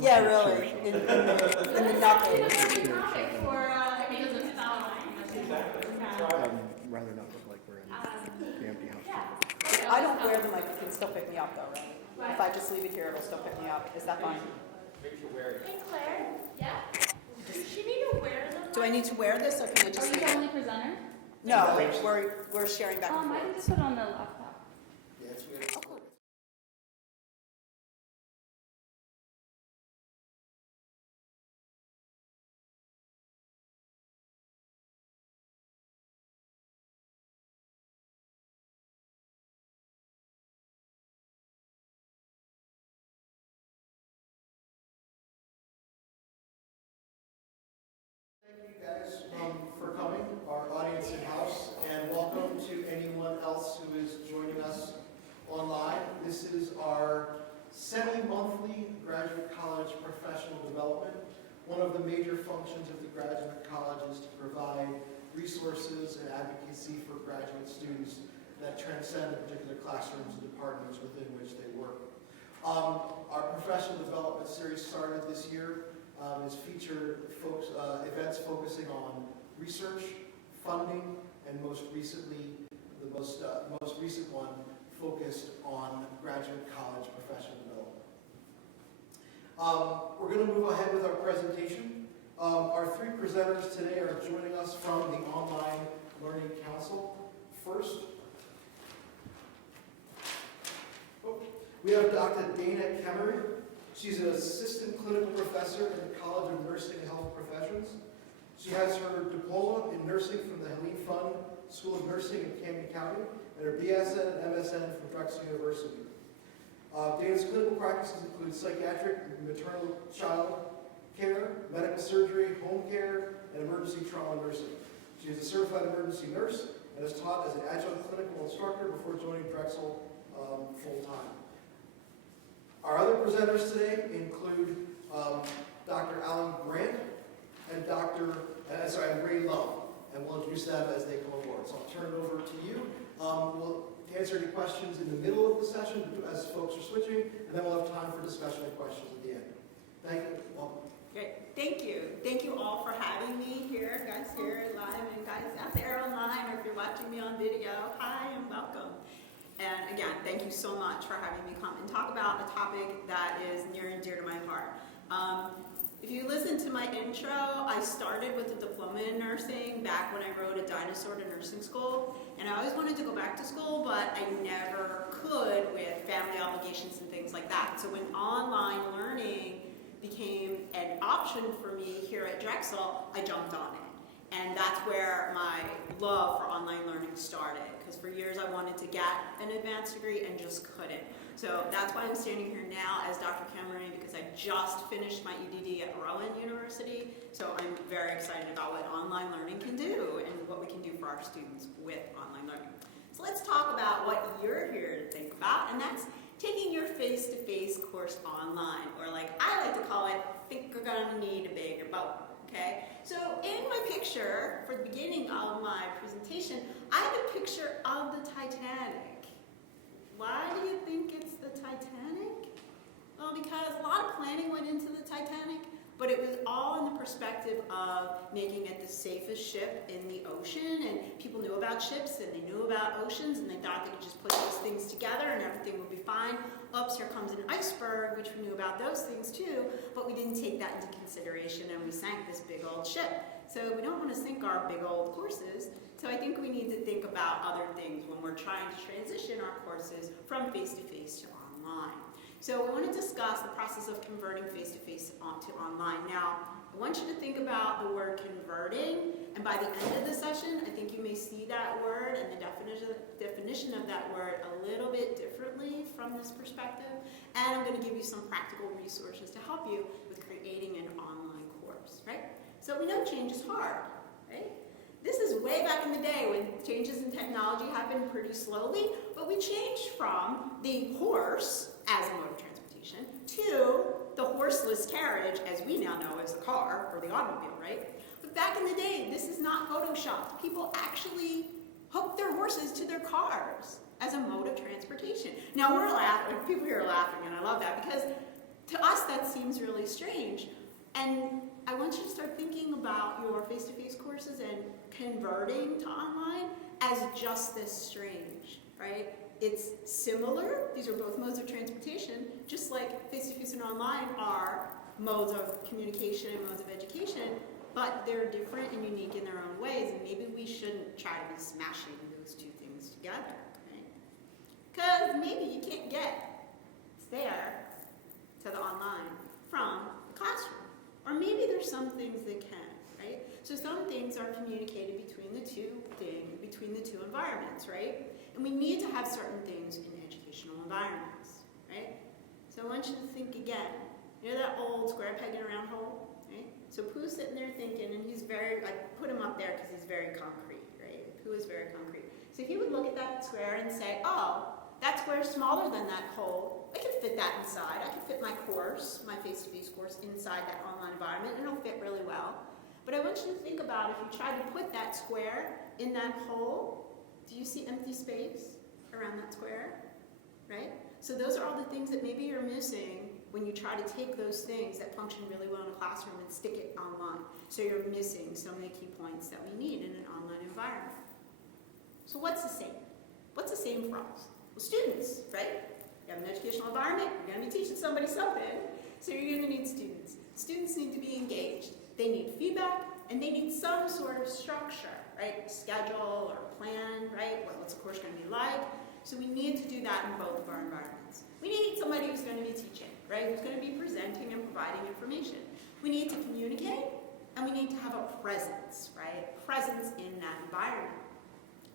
Yeah, really. In the nothing. I'd rather not look like we're in the empty house. I don't wear them, like, it can still pick me up though, right? If I just leave it here, it'll still pick me up. Is that fine? Hey Claire, yeah? Does she need to wear them? Do I need to wear this, or can I just Are you leave the it? only presenter? No, we're sharing back and I forth. can just put it on the laptop. Yeah, it's weird. Oh, cool. Thank you guys for coming, our audience in-house, and welcome to anyone else who is joining us online. This is our semi-monthly graduate college professional development. One of the major functions of the graduate college is to provide resources and advocacy for graduate students that transcend the particular classrooms and departments within which they work. Our professional development series started this year. Has featured events focusing on research, funding, and most recently, the most recent one focused on graduate college professional development. We're going to move ahead with our presentation. Our three presenters today are joining us from the Online Learning Council. First, we have Dr. Dana Kemery. She's an assistant clinical professor in the College of Nursing and Health Professions. She has her diploma in nursing from the Helene Fund School of Nursing in Camden County, and her BSN and MSN from Drexel University. Dana's clinical practices include psychiatric and maternal child care, medical surgery, home care, and emergency trauma nursing. She is a certified emergency nurse and has taught as an adjunct clinical instructor before joining Drexel full-time. Our other presenters today include Dr. Alan Grant and Ray Lowe, and we'll introduce them as they come aboard. So I'll turn it over to you. We'll answer any questions in the middle of the session as folks are switching, and then we'll have time for discussion and questions at the end. Thank you. Welcome. Great. Thank you. Thank you all for having me here, guys here live and guys out there online, or if you're watching me on video, hi and welcome. And again, thank you so much for having me come and talk about a topic that is near and dear to my heart. If you listen to my intro, I started with a diploma in nursing back when I wrote A Dinosaur to Nursing School. And I always wanted to go back to school, but I never could with family obligations and things like that. So when online learning became an option for me here at Drexel, I jumped on it. And that's where my love for online learning started, because for years I wanted to get an advanced degree and just couldn't. So that's why I'm standing here now as Dr. Kemery, because I just finished my EDD at Rowan University. So I'm very excited about what online learning can do and what we can do for our students with online learning. So let's talk about what you're here to think about, and that's taking your face-to-face course online, or like I like to call it, think we're gonna need a bigger boat. Okay, so in my picture, for the beginning of my presentation, I have a picture of the Titanic. Why do you think it's the Titanic? Well, because a lot of planning went into the Titanic, but it was all in the perspective of making it the safest ship in the ocean, and people knew about ships and they knew about oceans, and they thought they could just put those things together and everything would be fine. Oops, here comes an iceberg, which we knew about those things too, but we didn't take that into consideration and we sank this big old ship. So we don't want to sink our big old courses, so I think we need to think about other things when we're trying to transition our courses from face-to-face to online. So we want to discuss the process of converting face-to-face to online. Now, I want you to think about the word converting, and by the end of the session, I think you may see that word and the definition of that word a little bit differently from this perspective, and I'm going to give you some practical resources to help you with creating an online course, right? So we know change is hard, right? This is way back in the day when changes in technology happened pretty slowly, but we changed from the horse as a mode of transportation to the horseless carriage, as we now know as the car or the automobile, right? But back in the day, this is not photoshopped. People actually hooked their horses to their cars as a mode of transportation. Now we're laughing, people here are laughing, and I love that, because To us, that seems really strange. And I want you to start thinking about your face-to-face courses and converting to online as just this strange, right? It's similar. These are both modes of transportation, just like face-to-face and online are modes of communication and modes of education, but they're different and unique in their own ways, and maybe we shouldn't try to be smashing those two things together, right? Because maybe you can't get there to the online from the classroom. Or maybe there's some things that can, right? So some things are communicated between the two environments, right? And we need to have certain things in educational environments, right? So I want you to think again. You know that old square peg in a round hole, right? So Pooh's sitting there thinking, and I put him up there because he's very concrete, right? Pooh is very concrete. So he would look at that square and say, oh, that square is smaller than that hole. I can fit that inside. I can fit my course, my face-to-face course, inside that online environment, and it'll fit really well. But I want you to think about if you try to put that square in that hole, do you see empty space around that square, right? So those are all the things that maybe you're missing when you try to take those things that function really well in a classroom and stick it online. So you're missing so many key points that we need in an online environment. So what's the same? What's the same for us? Well, students, right? You have an educational environment, you're going to be teaching somebody something, so you're going to need students. Students need to be engaged. They need feedback, and they need some sort of structure, right? Schedule or plan, right? What's the course going to be like? So we need to do that in both of our environments. We need somebody who's going to be teaching, right? Who's going to be presenting and providing information. We need to communicate, and we need to have a presence, right? Presence in that environment.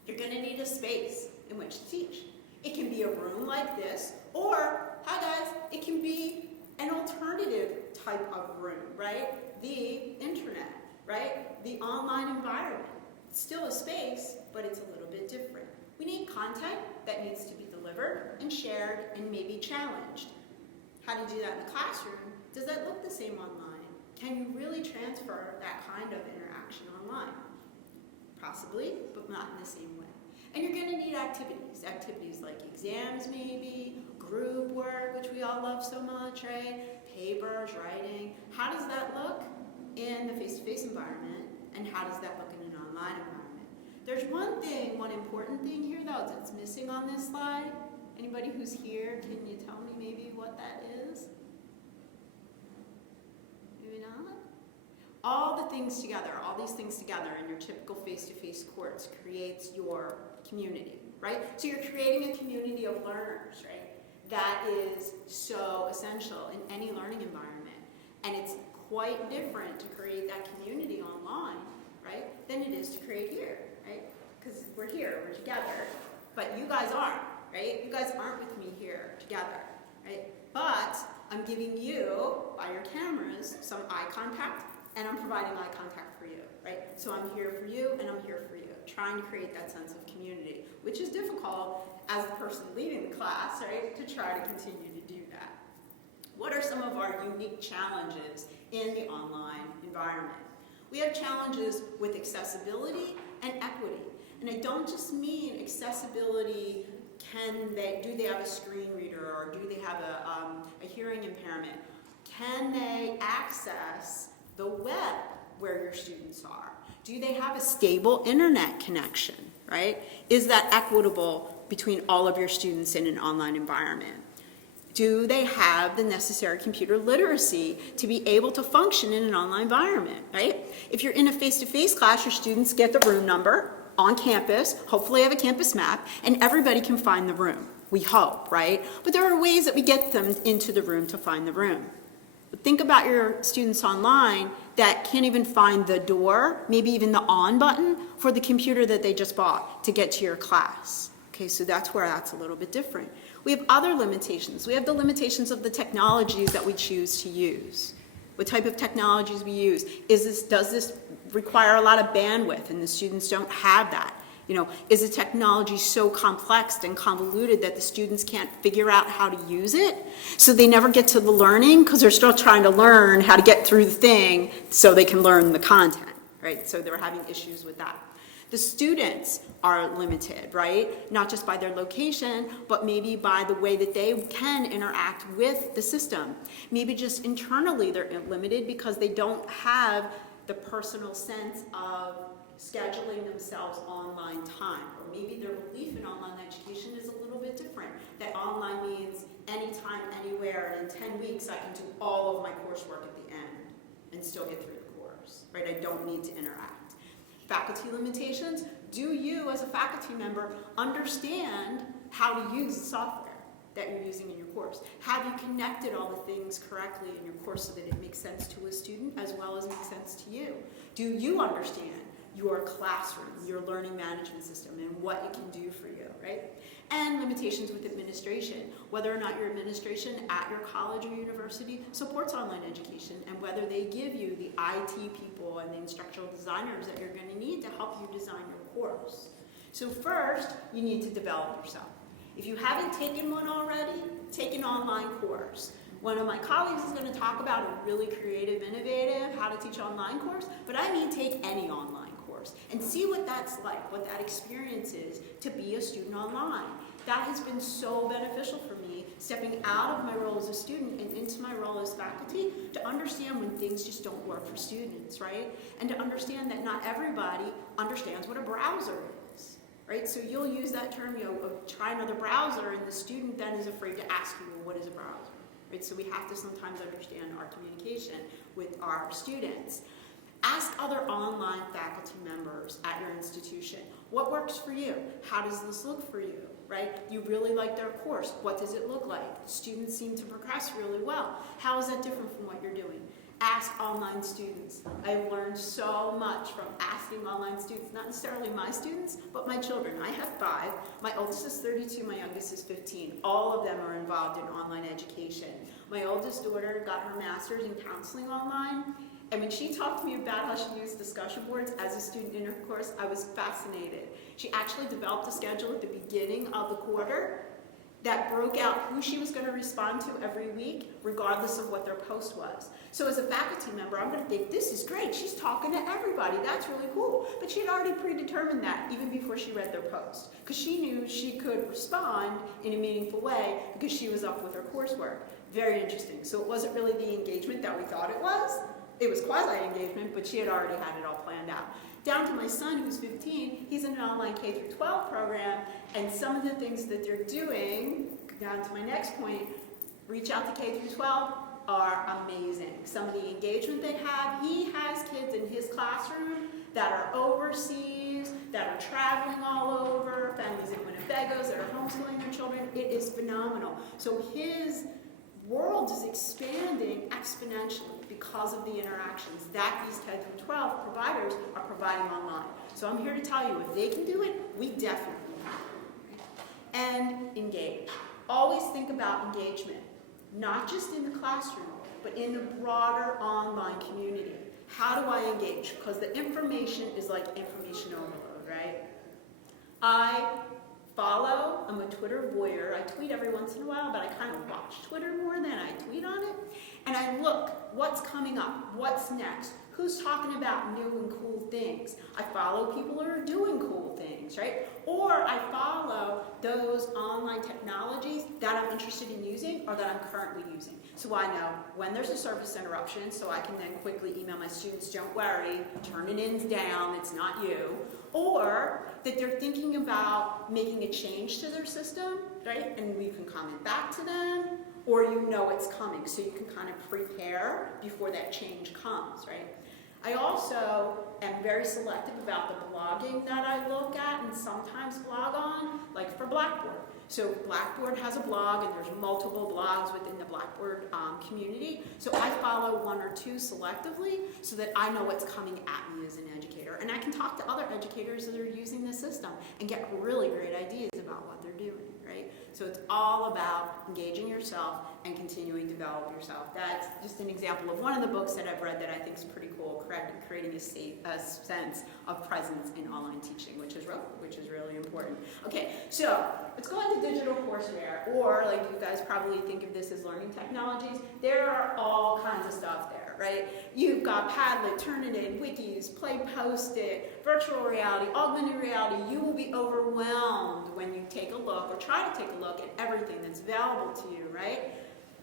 You're going to need a space in which to teach. It can be a room like this, or, hi guys, it can be an alternative type of room, right? The internet, right? The online environment. It's still a space, but it's a little bit different. We need content that needs to be delivered and shared and maybe challenged. How do you do that in the classroom? Does that look the same online? Can you really transfer that kind of interaction online? Possibly, but not in the same way. And you're going to need activities like exams maybe, group work, which we all love so much, right? Papers, writing. How does that look in the face-to-face environment, and how does that look in an online environment? There's one important thing here though that's missing on this slide. Anybody who's here, can you tell me maybe what that is? Maybe not? All the things together, all these things together in your typical face-to-face course creates your community, right? So you're creating a community of learners, right? That is so essential in any learning environment. And it's quite different to create that community online, right, than it is to create here, right? Because we're here, we're together, but you guys aren't, right? You guys aren't with me here together, right? But I'm giving you, by your cameras, some eye contact, and I'm providing eye contact for you, right? So I'm here for you, and I'm here for you, trying to create that sense of community, which is difficult as the person leading the class, right, to try to continue to do that. What are some of our unique challenges in the online environment? We have challenges with accessibility and equity. And I don't just mean accessibility, do they have a screen reader, or do they have a hearing impairment? Can they access the web where your students are? Do they have a stable internet connection, right? Is that equitable between all of your students in an online environment? Do they have the necessary computer literacy to be able to function in an online environment, right? If you're in a face-to-face class, your students get the room number on campus, hopefully have a campus map, and everybody can find the room, we hope, right? But there are ways that we get them into the room to find the room. But think about your students online that can't even find the door, maybe even the on button for the computer that they just bought to get to your class. Okay, so that's where that's a little bit different. We have other limitations. We have the limitations of the technologies that we choose to use. What type of technologies we use. Does this require a lot of bandwidth, and the students don't have that? You know, is the technology so complex and convoluted that the students can't figure out how to use it? So they never get to the learning because they're still trying to learn how to get through the thing so they can learn the content, right? So they're having issues with that. The students are limited, right? Not just by their location, but maybe by the way that they can interact with the system. Maybe just internally they're limited because they don't have the personal sense of scheduling themselves online time. Or maybe their belief in online education is a little bit different. That online means anytime, anywhere, and in 10 weeks I can do all of my coursework at the end and still get through the course, right? I don't need to interact. Faculty limitations, do you as a faculty member understand how to use the software that you're using in your course? Have you connected all the things correctly in your course so that it makes sense to a student as well as makes sense to you? Do you understand your classroom, your learning management system, and what it can do for you, right? And limitations with administration, whether or not your administration at your college or university supports online education, and whether they give you the IT people and the instructional designers that you're going to need to help you design your course. So first, you need to develop yourself. If you haven't taken one already, take an online course. One of my colleagues is going to talk about a really creative, innovative, how to teach online course, but I mean take any online course and see what that's like, what that experience is to be a student online. That has been so beneficial for me, stepping out of my role as a student and into my role as faculty, to understand when things just don't work for students, right? And to understand that not everybody understands what a browser is, right? So you'll use that term, try another browser, and the student then is afraid to ask you, well, what is a browser? Right? So we have to sometimes understand our communication with our students. Ask other online faculty members at your institution, what works for you? How does this look for you, right? You really like their course. What does it look like? Students seem to progress really well. How is that different from what you're doing? Ask online students. I've learned so much from asking online students, not necessarily my students, but my children. I have 5. My oldest is 32, my youngest is 15. All of them are involved in online education. My oldest daughter got her master's in counseling online. And when she talked to me about how she used discussion boards as a student in her course, I was fascinated. She actually developed a schedule at the beginning of the quarter that broke out who she was going to respond to every week, regardless of what their post was. So as a faculty member, I'm going to think, this is great. She's talking to everybody. That's really cool. But she had already predetermined that even before she read their post, because she knew she could respond in a meaningful way because she was up with her coursework. Very interesting. So it wasn't really the engagement that we thought it was. It was quasi-engagement, but she had already had it all planned out. Down to my son, who's 15, he's in an online K-12 program, and some of the things that they're doing, down to my next point, reach out to K-12, are amazing. Some of the engagement they have, he has kids in his classroom that are overseas, that are traveling all over, families in Winnebagos that are homeschooling their children. It is phenomenal. So his world is expanding exponentially because of the interactions that these K-12 providers are providing online. So I'm here to tell you, if they can do it, we definitely can. And engage. Always think about engagement, not just in the classroom, but in the broader online community. How do I engage? Because the information is like information overload, right? I'm a Twitter voyeur. I tweet every once in a while, but I kind of watch Twitter more than I tweet on it. And I look, what's coming up? What's next? Who's talking about new and cool things? I follow people who are doing cool things, right? Or I follow those online technologies that I'm interested in using or that I'm currently using. So I know when there's a service interruption, so I can then quickly email my students, don't worry, turn it down, it's not you. Or that they're thinking about making a change to their system, right? And we can comment back to them, or you know it's coming, so you can kind of prepare before that change comes, right? I also am very selective about the blogging that I look at and sometimes blog on, like for Blackboard. So Blackboard has a blog, and there's multiple blogs within the Blackboard community. So I follow 1 or 2 selectively so that I know what's coming at me as an educator. And I can talk to other educators that are using the system and get really great ideas about what they're doing, right? So it's all about engaging yourself and continuing to develop yourself. That's just an example of one of the books that I've read that I think is pretty cool, creating a sense of presence in online teaching, which is really important. Okay, so let's go into digital courseware, or like you guys probably think of this as learning technologies. There are all kinds of stuff there, right? You've got Padlet, Turnitin, Wikis, Play Post-it, virtual reality, augmented reality. You will be overwhelmed when you take a look or try to take a look at everything that's available to you, right?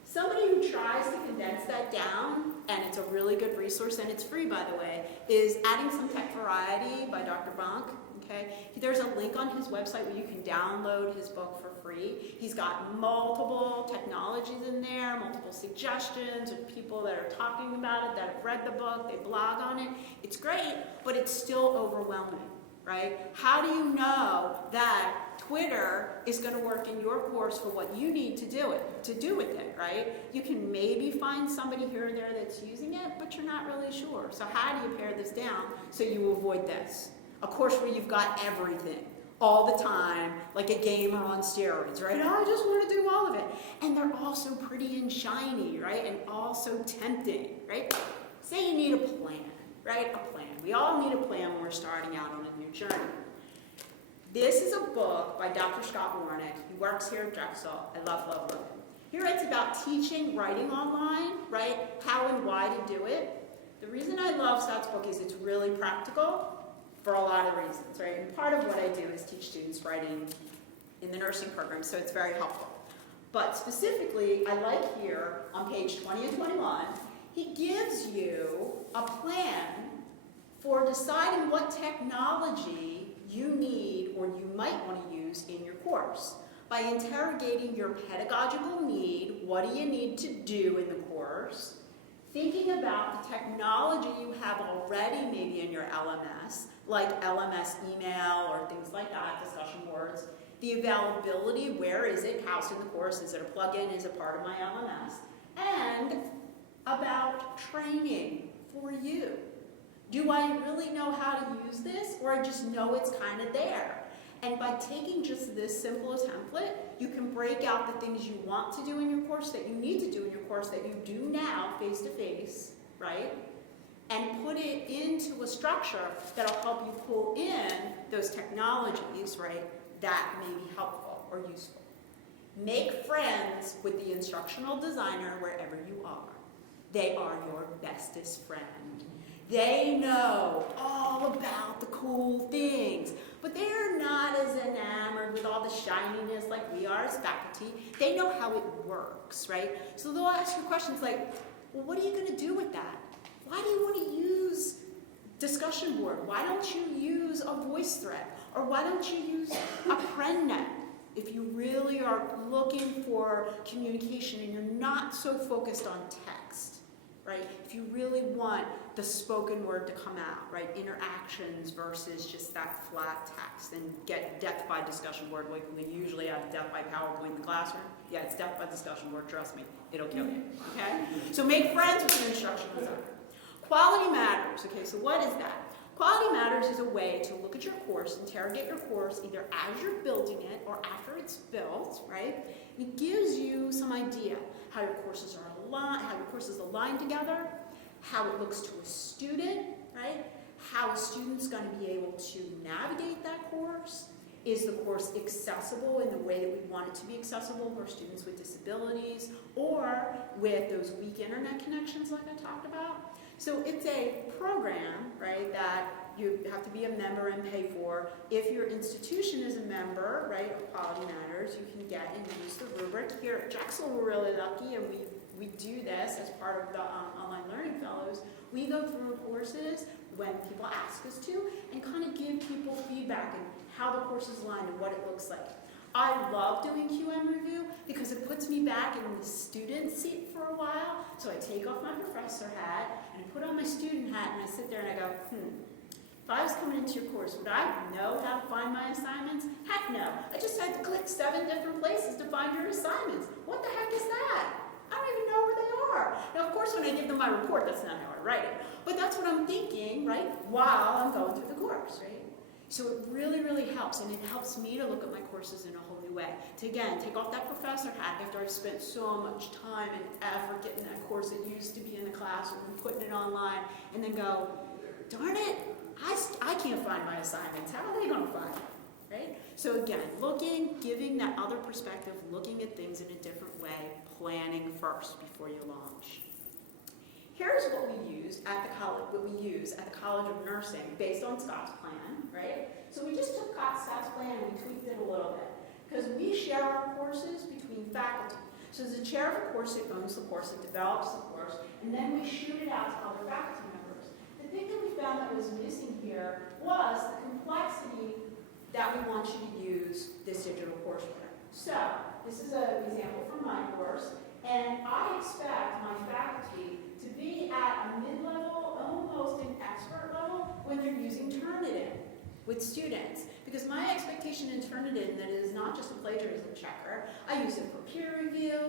Somebody who tries to condense that down, and it's a really good resource, and it's free, by the way, is Adding Some Tech Variety by Dr. Bonk. Okay? There's a link on his website where you can download his book for free. He's got multiple technologies in there, multiple suggestions of people that are talking about it, that have read the book, they blog on it. It's great, but it's still overwhelming, right? How do you know that Twitter is going to work in your course for what you need to do with it, right? You can maybe find somebody here or there that's using it, but you're not really sure. So how do you pare this down so you avoid this? A course where you've got everything all the time, like a gamer on steroids, right? Oh, I just want to do all of it. And they're also pretty and shiny, right? And also tempting, right? Say you need a plan, right? A plan. We all need a plan when we're starting out on a new journey. This is a book by Dr. Scott Warnick. He works here at Drexel. I love him. He writes about teaching writing online, right? How and why to do it. The reason I love Scott's book is it's really practical for a lot of reasons, right? And part of what I do is teach students writing in the nursing program, so it's very helpful. But specifically, I like here on page 20 and 21, he gives you a plan for deciding what technology you need or you might want to use in your course. By interrogating your pedagogical need, what do you need to do in the course? Thinking about the technology you have already maybe in your LMS, like LMS email or things like that, discussion boards. The availability, where is it housed in the course? Is it a plugin? Is it part of my LMS? And about training for you. Do I really know how to use this, or I just know it's kind of there? And by taking just this simple a template, you can break out the things you want to do in your course, that you need to do in your course, that you do now face-to-face, right? And put it into a structure that'll help you pull in those technologies, right, that may be helpful or useful. Make friends with the instructional designer wherever you are. They are your bestest friend. They know all about the cool things, but they're not as enamored with all the shininess like we are as faculty. They know how it works, right? So they'll ask you questions like, well, what are you going to do with that? Why do you want to use discussion board? Why don't you use a voice thread? Or why don't you use a PrenNet? If you really are looking for communication and you're not so focused on text, right? If you really want the spoken word to come out, right? Interactions versus just that flat text, and get death by discussion board. Like we usually have death by PowerPoint in the classroom. Yeah, it's death by discussion board, trust me, it'll kill you, okay? So make friends with an instructional designer. Quality matters, okay, so what is that? Quality matters is a way to look at your course, interrogate your course, either as you're building it or after it's built, right? It gives you some idea how your courses are aligned, how your courses align together, how it looks to a student, right? How a student's going to be able to navigate that course. Is the course accessible in the way that we want it to be accessible for students with disabilities or with those weak internet connections like I talked about? So it's a program, right, that you have to be a member and pay for. If your institution is a member, right, of Quality Matters, you can get and use the rubric. Here at Drexel, we're really lucky, and we do this as part of the Online Learning Fellows. We go through courses when people ask us to and kind of give people feedback and how the course is aligned and what it looks like. I love doing QM review because it puts me back in the student seat for a while. So I take off my professor hat and I put on my student hat and I sit there and I go, if I was coming into your course, would I know how to find my assignments? Heck no. I just had to click 7 different places to find your assignments. What the heck is that? I don't even know where they are. Now, of course, when I give them my report, that's not how I write it. But that's what I'm thinking, right, while I'm going through the course, right? So it really, really helps, and it helps me to look at my courses in a whole new way. To, again, take off that professor hat after I've spent so much time and effort getting that course that used to be in the classroom and putting it online, and then go, darn it, I can't find my assignments. How are they going to find it, right? So again, looking, giving that other perspective, looking at things in a different way, planning first before you launch. here's what we use at the College of Nursing based on Scott's plan, right? So we just took Scott's plan and we tweaked it a little bit because we share our courses between faculty. So as the chair of a course, it owns the course, it develops the course, and then we shoot it out to other faculty members. The thing that we found that was missing here was the complexity that we want you to use this digital courseware. So this is an example from my course, and I expect my faculty to be at a mid-level, almost an expert level when they're using Turnitin with students. Because my expectation in Turnitin that is not just a plagiarism checker, I use it for peer review,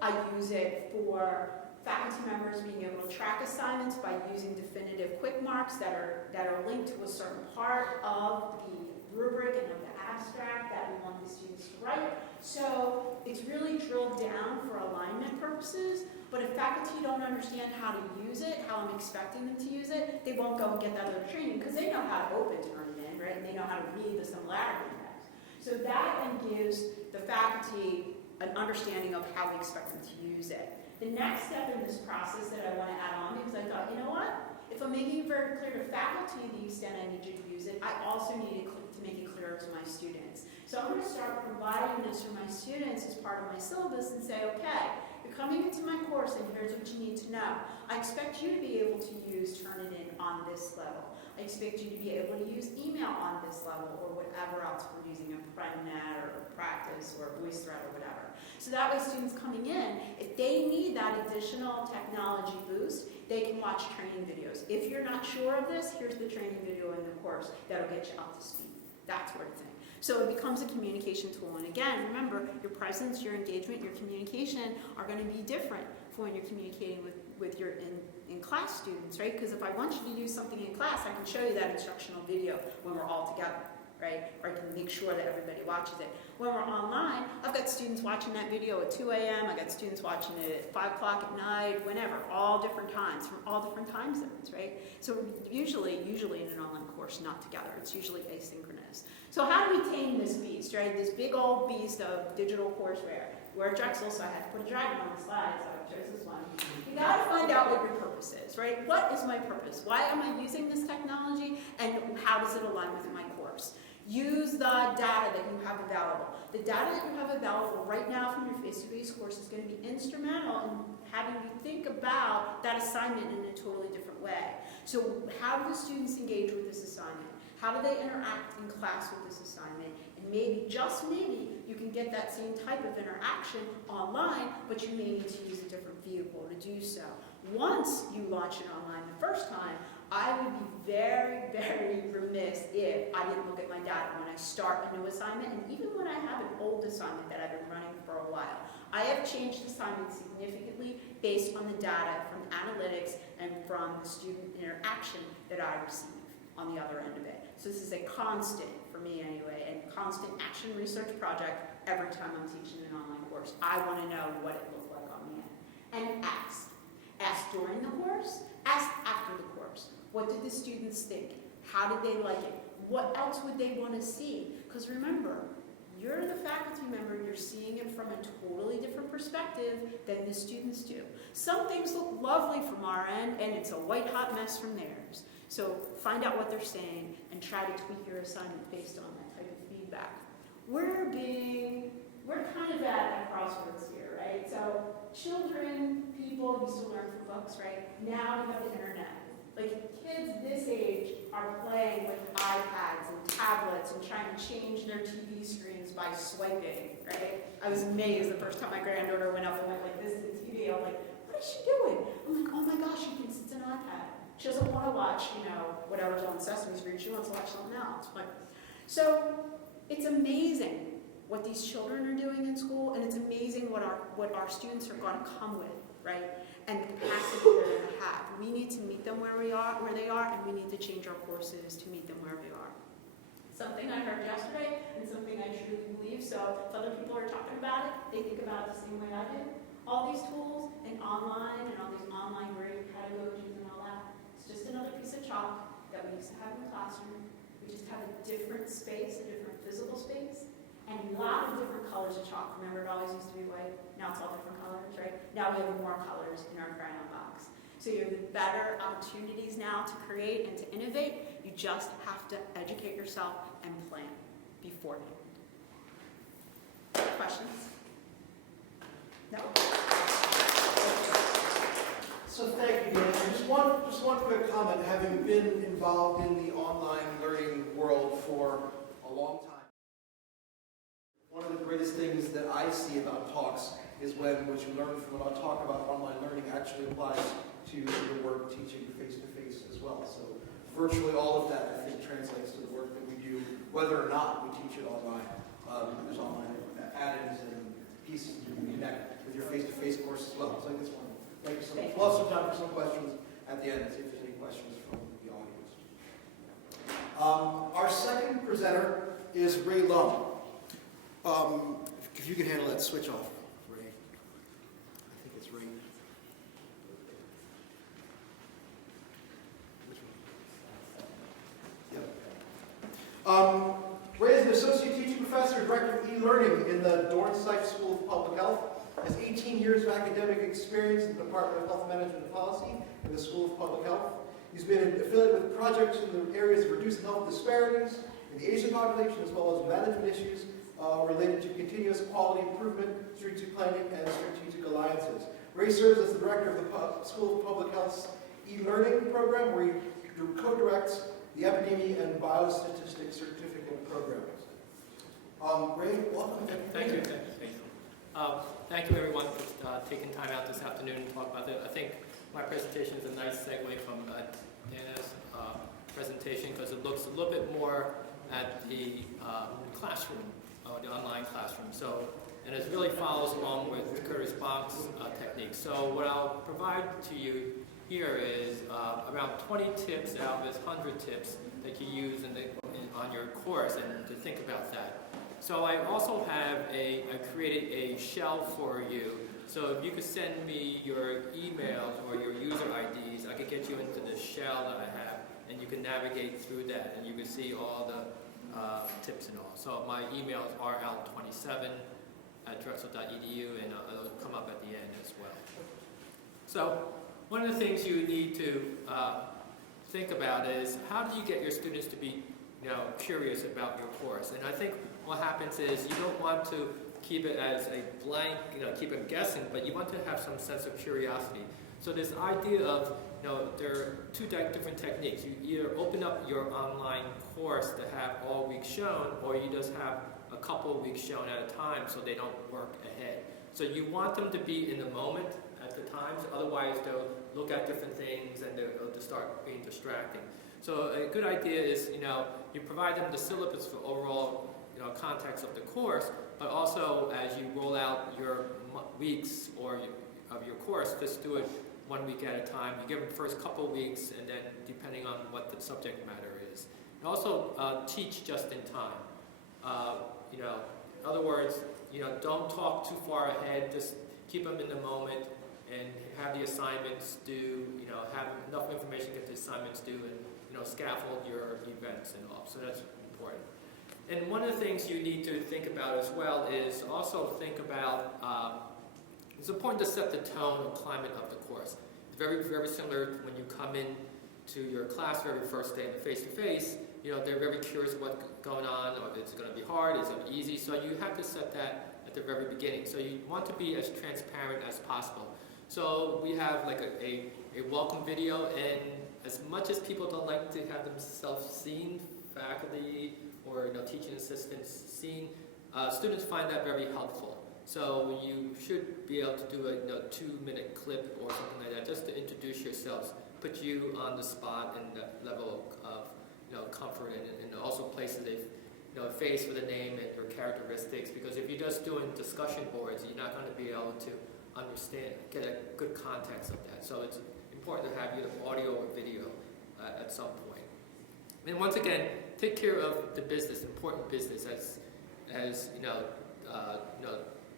I use it for faculty members being able to track assignments by using definitive quick marks that are linked to a certain part of the rubric and of the abstract that we want the students to write. So it's really drilled down for alignment purposes, but if faculty don't understand how to use it, how I'm expecting them to use it, they won't go and get that other training because they know how to open Turnitin, right? And they know how to read the similarity index. So that then gives the faculty an understanding of how we expect them to use it. The next step in this process that I want to add on, because I thought, you know what? If I'm making it very clear to faculty the extent I need you to use it, I also need to make it clear to my students. So I'm going to start providing this for my students as part of my syllabus and say, okay, you're coming into my course and here's what you need to know. I expect you to be able to use Turnitin on this level. I expect you to be able to use email on this level or whatever else we're using, a PrenNet or Practice or VoiceThread or whatever. So that way students coming in, if they need that additional technology boost, they can watch training videos. If you're not sure of this, here's the training video in the course that'll get you up to speed. That sort of thing. So it becomes a communication tool. And again, remember, your presence, your engagement, your communication are going to be different for when you're communicating with your in-class students, right? Because if I want you to use something in class, I can show you that instructional video when we're all together, right? Or I can make sure that everybody watches it. When we're online, I've got students watching that video at 2 a.m., I've got students watching it at 5 o'clock at night, whenever, all different times, from all different time zones, right? So usually in an online course, not together. It's usually asynchronous. So how do we tame this beast, right? This big old beast of digital courseware. We're at Drexel, so I had to put a dragon on the slide, so I chose this one. You gotta find out what your purpose is, right? What is my purpose? Why am I using this technology, and how does it align with my course? Use the data that you have available. The data that you have available right now from your face-to-face course is going to be instrumental in having you think about that assignment in a totally different way. So how do the students engage with this assignment? How do they interact in class with this assignment? And maybe, just maybe, you can get that same type of interaction online, but you may need to use a different vehicle to do so. Once you launch it online the first time, I would be very, very remiss if I didn't look at my data when I start a new assignment, and even when I have an old assignment that I've been running for a while. I have changed assignments significantly based on the data from analytics and from the student interaction that I receive on the other end of it. So this is a constant, for me anyway, and constant action research project every time I'm teaching an online course. I want to know what it looked like on the end. And ask. Ask during the course, ask after the course. What did the students think? How did they like it? What else would they want to see? Because remember, you're the faculty member, you're seeing it from a totally different perspective than the students do. Some things look lovely from our end, and it's a white-hot mess from theirs. So find out what they're saying and try to tweak your assignment based on that type of feedback. We're kind of at a crossroads here, right? So children, people used to learn from books, right? Now we have the internet. Like, kids this age are playing with iPads and tablets and trying to change their TV screens by swiping, right? I was amazed the first time my granddaughter went up and went like this to the TV. I'm like, what is she doing? I'm like, oh my gosh, she thinks it's an iPad. She doesn't want to watch, whatever's on Sesame Street. She wants to watch something else. So it's amazing what these children are doing in school, and it's amazing what our students are going to come with, right? And the capacity they're going to have. We need to meet them where they are, and we need to change our courses to meet them where we are. Something I heard yesterday, and something I truly believe, so if other people are talking about it, they think about it the same way I do. All these tools, and online, and all these online great pedagogies and all that, it's just another piece of chalk that we used to have in the classroom. We just have a different space, a different physical space, and a lot of different colors of chalk. Remember, it always used to be white. Now it's all different colors, right? Now we have more colors in our crayon box. So you have better opportunities now to create and to innovate. You just have to educate yourself and plan beforehand. Questions? No? So thank you, Dan. Just one quick comment. Having been involved in the online learning world for a long time, one of the greatest things that I see about talks is when what you learn from a talk about online learning actually applies to your work teaching face-to-face as well. So virtually all of that, I think, translates to the work that we do, whether or not we teach it online. There's online add-ins and pieces you can connect with your face-to-face course as well. So I think it's one. Thank you so much. We'll also have time for some questions at the end, see if there's any questions from the audience. Our second presenter is Ray Lum. If you can handle that switch off, Ray. I think it's Ray. Which one? Yep. Ray is an associate teaching professor and director of e-learning in the Dornsife School of Public Health. Has 18 years of academic experience in the Department of Health Management and Policy in the School of Public Health. He's been affiliated with projects in the areas of reducing health disparities in the Asian population, as well as management issues related to continuous quality improvement, strategic planning, and strategic alliances. Ray serves as the director of the School of Public Health's e-learning program, where he co-directs the Epidemic and Biostatistics Certificate programs. Ray, welcome. Thank you. Thank you, everyone, for taking time out this afternoon to talk about it. I think my presentation is a nice segue from Dana's presentation, because it looks a little bit more at the classroom, the online classroom. So, and it really follows along with the response techniques. So what I'll provide to you here is around 20 tips out of this 100 tips that you use on your course, and to think about that. So I also have I created a shell for you. So if you could send me your emails or your user IDs, I could get you into the shell that I have, and you can navigate through that, and you can see all the tips and all. So my emails are out27@drexel.edu, and it'll come up at the end as well. So one of the things you need to think about is, how do you get your students to be curious about your course? And I think what happens is you don't want to keep it as a blank, keep them guessing, but you want to have some sense of curiosity. So this idea of, there are two different techniques. You either open up your online course to have all weeks shown, or you just have a couple of weeks shown at a time so they don't work ahead. So you want them to be in the moment at the times, otherwise they'll look at different things and they'll just start being distracting. So a good idea is, you provide them the syllabus for overall context of the course, but also as you roll out your weeks of your course, just do it 1 week at a time. You give them the first couple of weeks, and then depending on what the subject matter is. And also teach just in time. In other words, don't talk too far ahead. Just keep them in the moment and have the assignments due. Have enough information to get the assignments due, and scaffold your events and all. So that's important. And one of the things you need to think about as well is also think about, it's important to set the tone and climate of the course. It's very, very similar when you come in to your class very first day in the face-to-face, they're very curious what's going on, or is it going to be hard, is it easy? So you have to set that at the very beginning. So you want to be as transparent as possible. So we have like a welcome video, and as much as people don't like to have themselves seen, faculty or teaching assistants seen, students find that very helpful. So you should be able to do a 2-minute clip or something like that, just to introduce yourselves, put you on the spot and that level of comfort, and also places a face with a name and your characteristics. Because if you're just doing discussion boards, you're not going to be able to get a good context of that. So it's important to have either audio or video at some point. And once again, take care of the business, important business, as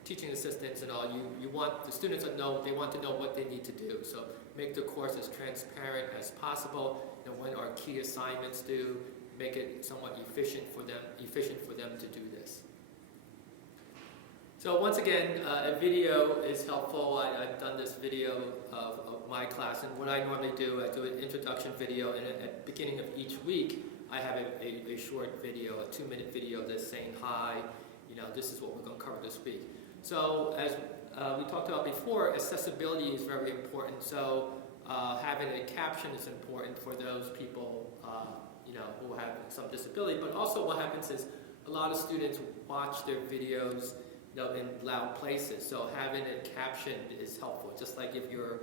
teaching assistants and all. You want the students to know, they want to know what they need to do. So make the course as transparent as possible. When our key assignments due, make it somewhat efficient for them to do this. So once again, a video is helpful. I've done this video of my class, and what I normally do, I do an introduction video, and at the beginning of each week, I have a short video, a 2-minute video that's saying, hi, this is what we're going to cover this week. So as we talked about before, accessibility is very important. So having a caption is important for those people who have some disability. But also what happens is a lot of students watch their videos in loud places. So having it captioned is helpful. Just like if you're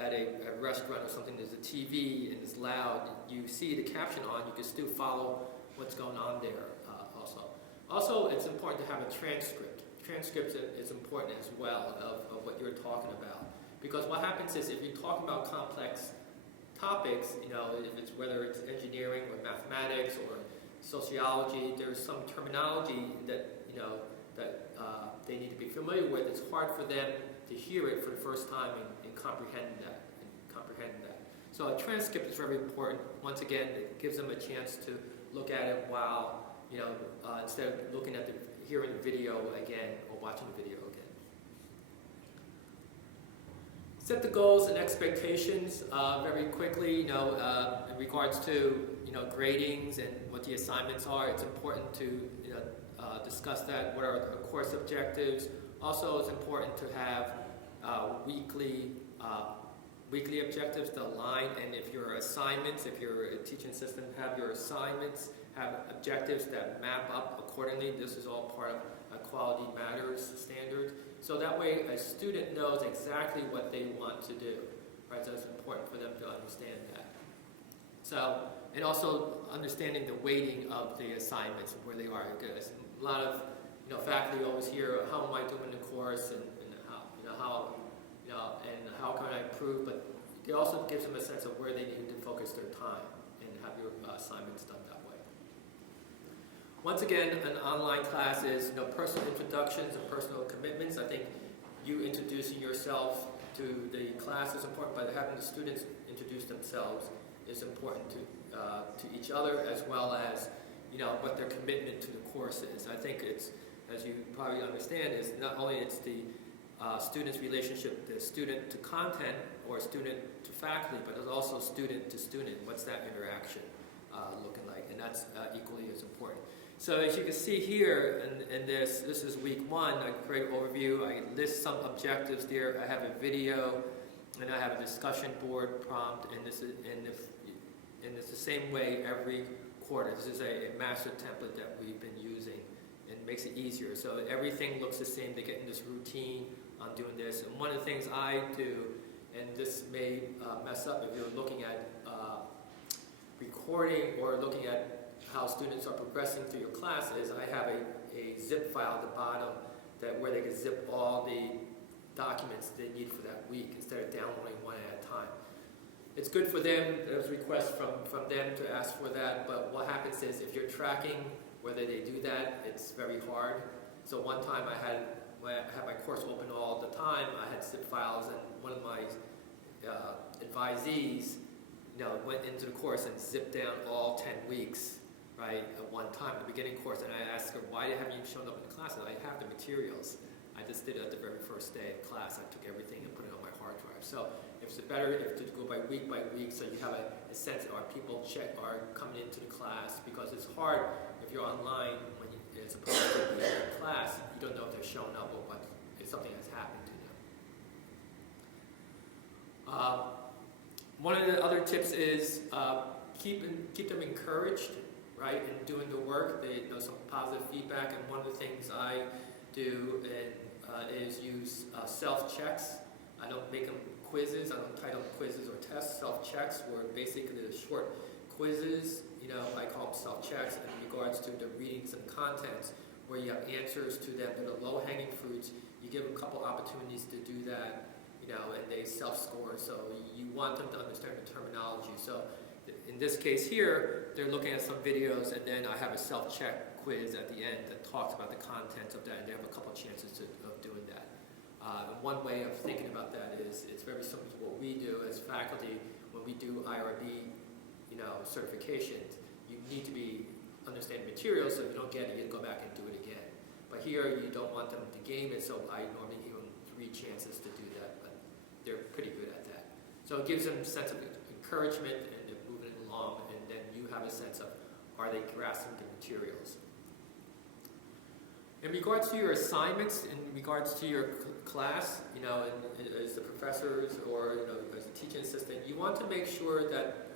at a restaurant or something, there's a TV and it's loud, you see the caption on, you can still follow what's going on there also. Also, it's important to have a transcript. Transcript is important as well of what you're talking about. Because what happens is if you're talking about complex topics, if it's whether it's engineering or mathematics or sociology, there's some terminology that they need to be familiar with. It's hard for them to hear it for the first time and comprehend that. So a transcript is very important. Once again, it gives them a chance to look at it while instead of hearing the video again or watching the video again. Set the goals and expectations very quickly. In regards to gradings and what the assignments are, it's important to discuss that. What are the course objectives? Also, it's important to have weekly objectives to align, and if your assignments, if you're a teaching assistant, have your assignments have objectives that map up accordingly. This is all part of a Quality Matters standard. So that way a student knows exactly what they want to do, right? So it's important for them to understand that. So, and also understanding the weighting of the assignments, where they are. Because a lot of faculty always hear, how am I doing the course, and how can I improve? But it also gives them a sense of where they need to focus their time and have your assignments done that way. Once again, an online class is personal introductions and personal commitments. I think you introducing yourself to the class is important, but having the students introduce themselves is important to each other, as well as what their commitment to the course is. I think it's, as you probably understand, is not only it's the student's relationship, the student to content or student to faculty, but it's also student to student. What's that interaction looking like? And that's equally as important. So as you can see here in this is week 1, a great overview. I list some objectives there. I have a video, and I have a discussion board prompt, and it's the same way every quarter. This is a master template that we've been using, and it makes it easier. So everything looks the same. They get in this routine on doing this. And one of the things I do, and this may mess up if you're looking at recording or looking at how students are progressing through your classes, I have a zip file at the bottom where they can zip all the documents they need for that week instead of downloading one at a time. It's good for them. There's requests from them to ask for that, but what happens is if you're tracking whether they do that, it's very hard. So one time when I had my course open all the time, I had zip files, and one of my advisees went into the course and zipped down all 10 weeks, right, at one time, the beginning course, and I asked her, why haven't you shown up in the class? And I have the materials. I just did it at the very first day of class. I took everything and put it on my hard drive. So it's better if to go by week, so you have a sense of are people are coming into the class, because it's hard if you're online when it's opposed to the class, you don't know if they're showing up or if something has happened to them. One of the other tips is keep them encouraged, right, in doing the work. They some positive feedback, and one of the things I do is use self-checks. I don't make them quizzes. I don't title them quizzes or tests. Self-checks, where basically the short quizzes, I call them self-checks in regards to the readings and contents, where you have answers to them that are low-hanging fruits. You give them a couple opportunities to do that, and they self-score. So you want them to understand the terminology. So in this case here, they're looking at some videos, and then I have a self-check quiz at the end that talks about the contents of that, and they have a couple chances of doing that. One way of thinking about that is it's very similar to what we do as faculty when we do IRB, certifications. You need to understand materials, so if you don't get it, you go back and do it again. But here, you don't want them to game it, so I normally give them 3 chances to do that, but they're pretty good at that. So it gives them a sense of encouragement, and they're moving along, and then you have a sense of, are they grasping the materials? In regards to your assignments, in regards to your class, as the professors or as a teaching assistant, you want to make sure that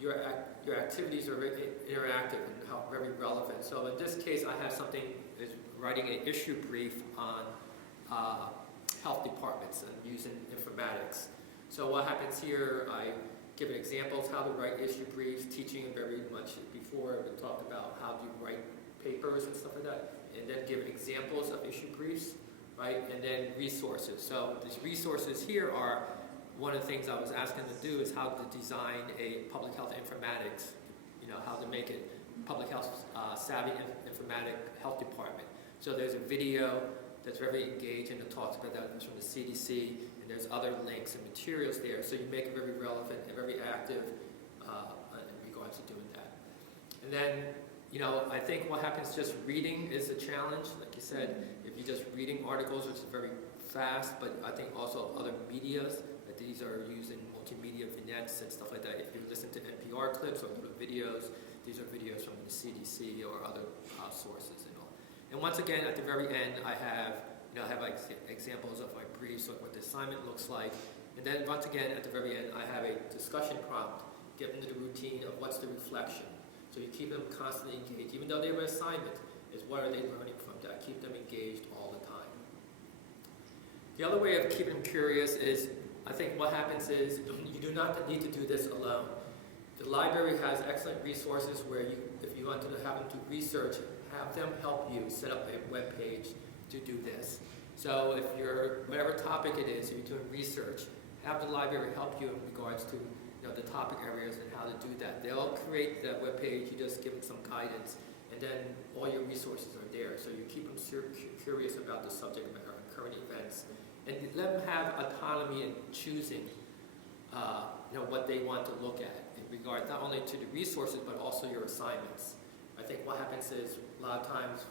your activities are very interactive and very relevant. So in this case, I have something is writing an issue brief on health departments and using informatics. So what happens here, I give examples how to write issue briefs, teaching very much before we talked about how do you write papers and stuff like that, and then give examples of issue briefs, right? And then resources. So these resources here are one of the things I was asking to do is how to design a public health informatics, how to make it public health savvy informatic health department. So there's a video that's very engaging that talks about that. It's from the CDC, and there's other links and materials there. So you make it very relevant and very active in regards to doing that. And then, I think what happens just reading is a challenge. Like you said, if you're just reading articles, it's very fast, but I think also other medias, that these are using multimedia vignettes and stuff like that. If you listen to NPR clips or little videos, these are videos from the CDC or other sources and all. And once again, at the very end, I have examples of my briefs, like what the assignment looks like. And then once again, at the very end, I have a discussion prompt, get into the routine of what's the reflection. So you keep them constantly engaged. Even though they have an assignment, is what are they learning from that? Keep them engaged all the time. The other way of keeping them curious is, I think what happens is, you do not need to do this alone. The library has excellent resources where if you want to have them do research, have them help you set up a web page to do this. So if whatever topic it is, if you're doing research, have the library help you in regards to the topic areas and how to do that. They'll create that web page, you just give them some guidance, and then all your resources are there. So you keep them curious about the subject matter and current events, and let them have autonomy in choosing what they want to look at in regard not only to the resources but also your assignments. I think what happens is a lot of times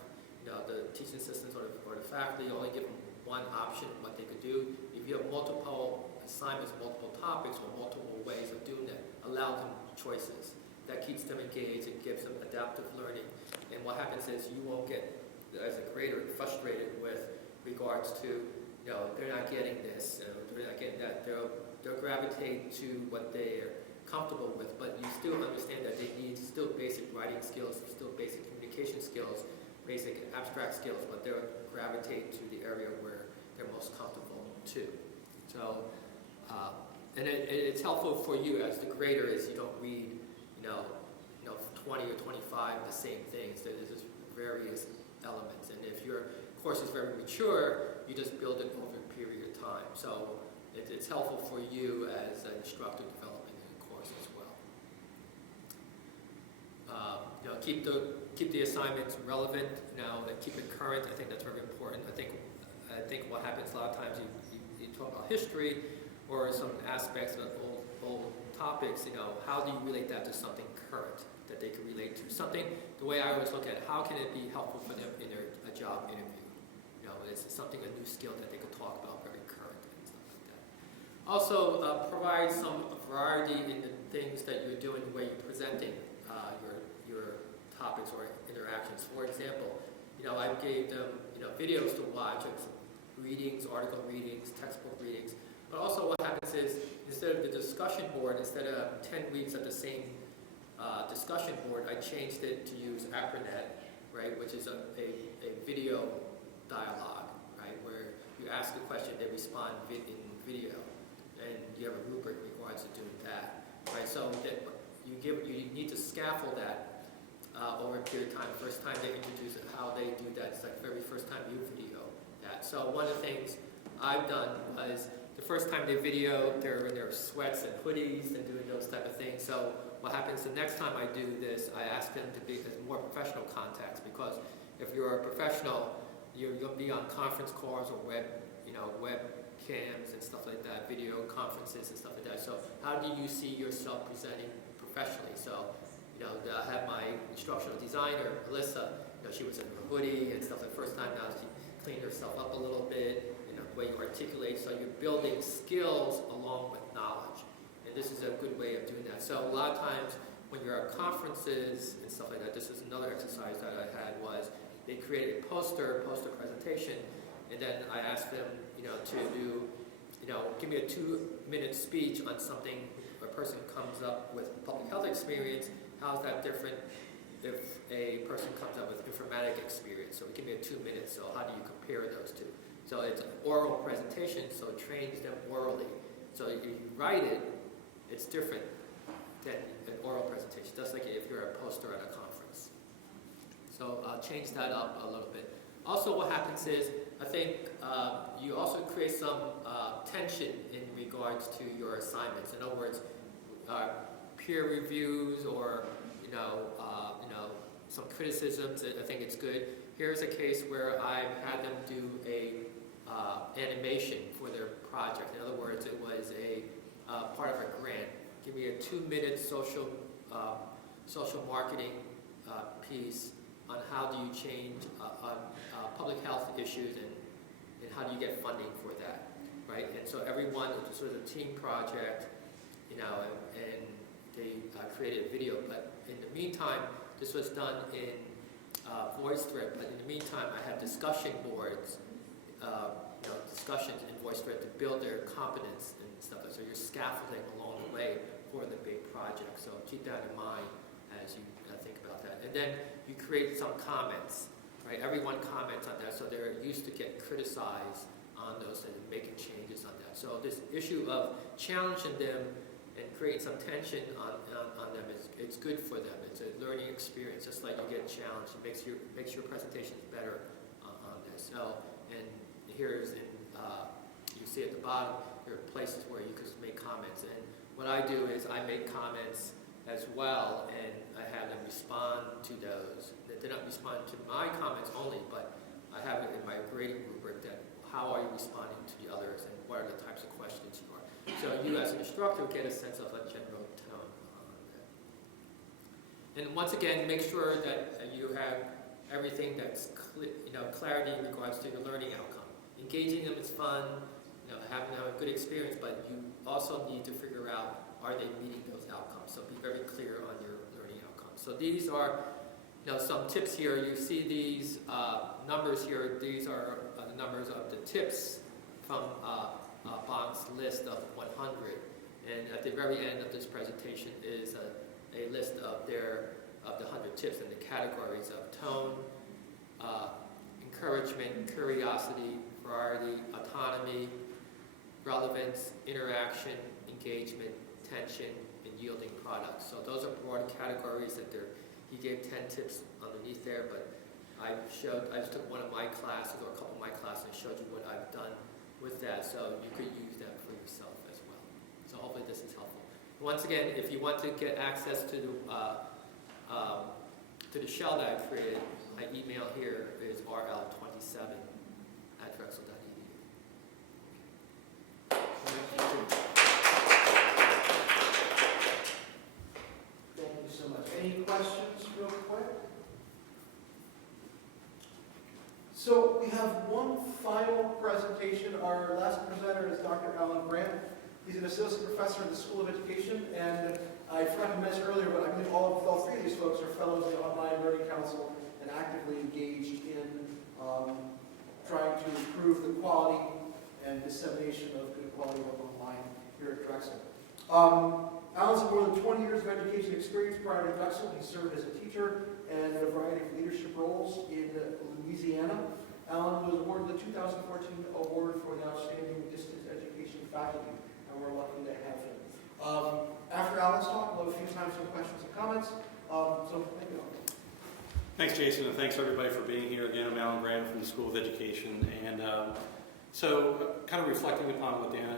the teaching assistants or the faculty only give them one option of what they could do. If you have multiple assignments, multiple topics, or multiple ways of doing that, allow them choices. That keeps them engaged, it gives them adaptive learning. And what happens is you won't get, as a grader, frustrated with regards to, they're not getting this, they're not getting that. They'll gravitate to what they're comfortable with, but you still understand that they need still basic writing skills, still basic communication skills, basic abstract skills, but they'll gravitate to the area where they're most comfortable too. So, and it's helpful for you as the grader is you don't read, 20 or 25 the same things. There's just various elements, and if your course is very mature, you just build it over a period of time. So it's helpful for you as an instructor developing the course as well. Keep the assignments relevant, and keep it current. I think that's very important. I think what happens a lot of times you talk about history or some aspects of old topics. How do you relate that to something current that they can relate to? Something. The way I always look at it, how can it be helpful for them in a job interview? It's something, a new skill that they could talk about, very current and stuff like that. Also, provide some variety in the things that you're doing, the way you're presenting your topics or interactions. For example, I gave them videos to watch of readings, article readings, textbook readings. But also what happens is, instead of the discussion board, instead of 10 weeks at the same discussion board, I changed it to use Apronet, right, which is a video dialogue, right, where you ask a question, they respond in video, and you have a rubric in regards to doing that, right? So that you need to scaffold that over a period of time. First time they introduce it, how they do that, it's like the very first time you video that. So one of the things I've done was the first time they video, they're in their sweats and hoodies and doing those type of things. So what happens the next time I do this, I ask them to be more professional context, because if you're a professional, you'll be on conference calls or web cams and stuff like that, video conferences and stuff like that. So how do you see yourself presenting professionally? So, I have my instructional designer, Alyssa, she was in her hoodie and stuff the first time. Now she cleaned herself up a little bit, the way you articulate. So you're building skills along with knowledge. And this is a good way of doing that. So a lot of times when you're at conferences and stuff like that, this is another exercise that I had was they created a poster presentation, and then I asked them, to do, give me a 2-minute speech on something. A person comes up with public health experience, how's that different if a person comes up with informatic experience? So give me a 2 minutes, so how do you compare those two? So it's an oral presentation, so it trains them orally. So if you write it, it's different than an oral presentation, just like if you're a poster at a conference. So change that up a little bit. Also what happens is, I think you also create some tension in regards to your assignments. In other words, peer reviews or some criticisms. I think it's good. Here's a case where I've had them do a animation for their project. In other words, it was a part of a grant. Give me a 2-minute social marketing piece on how do you change public health issues and how do you get funding for that, right? And so everyone, it was sort of a team project, and they created a video. But in the meantime, this was done in VoiceThread. But in the meantime, I have discussion boards, discussions in VoiceThread to build their competence and stuff. So you're scaffolding along the way for the big project. So keep that in mind as you think about that. And then you create some comments, right? Everyone comments on that, so they're used to get criticized on those and making changes on that. So this issue of challenging them and creating some tension on them it's good for them. It's a learning experience, just like you get challenged. It makes your presentations better on this. So, and here's you see at the bottom, there are places where you can make comments. And what I do is I make comments as well, and I have them respond to those. They're not responding to my comments only, but I have it in my grading rubric that how are you responding to the others and what are the types of questions you are. So you as an instructor get a sense of a general tone on that. And once again, make sure that you have everything that's clarity in regards to your learning outcome. Engaging them is fun, having a good experience, but you also need to figure out, are they meeting those outcomes? So be very clear on your learning outcomes. So these are some tips here. You see these numbers here. These are the numbers of the tips from Bong's list of 100. And at the very end of this presentation is a list of the 100 tips in the categories of tone, encouragement, curiosity, variety, autonomy, relevance, interaction, engagement, tension, and yielding products. So those are broad categories that he gave 10 tips underneath there, but I just took one of my classes or a couple of my classes and showed you what I've done with that, so you could use that for yourself as well. So hopefully this is helpful. Once again, if you want to get access to the shell that I created, my email here is rl27@drexel.edu. Thank you so much. Any questions real quick? So we have one final presentation. Our last presenter is Dr. Alan Grant. He's an associate professor in the School of Education, and I forgot to mention earlier, but I believe all three of these folks are fellows of the Online Learning Council and actively engaged in trying to improve the quality and dissemination of good quality work online here at Drexel. Alan's had more than 20 years of education experience prior to Drexel. He served as a teacher and in a variety of leadership roles in Louisiana. Alan was awarded the 2014 award for the Outstanding Distance Education Faculty, and we're lucky to have him. After Alan's talk, we'll have a few times for questions and comments. So thank you, Alan. Thanks, Jason, and thanks everybody for being here. Again, I'm Alan Grant from the School of Education, and so kind of reflecting upon what Dana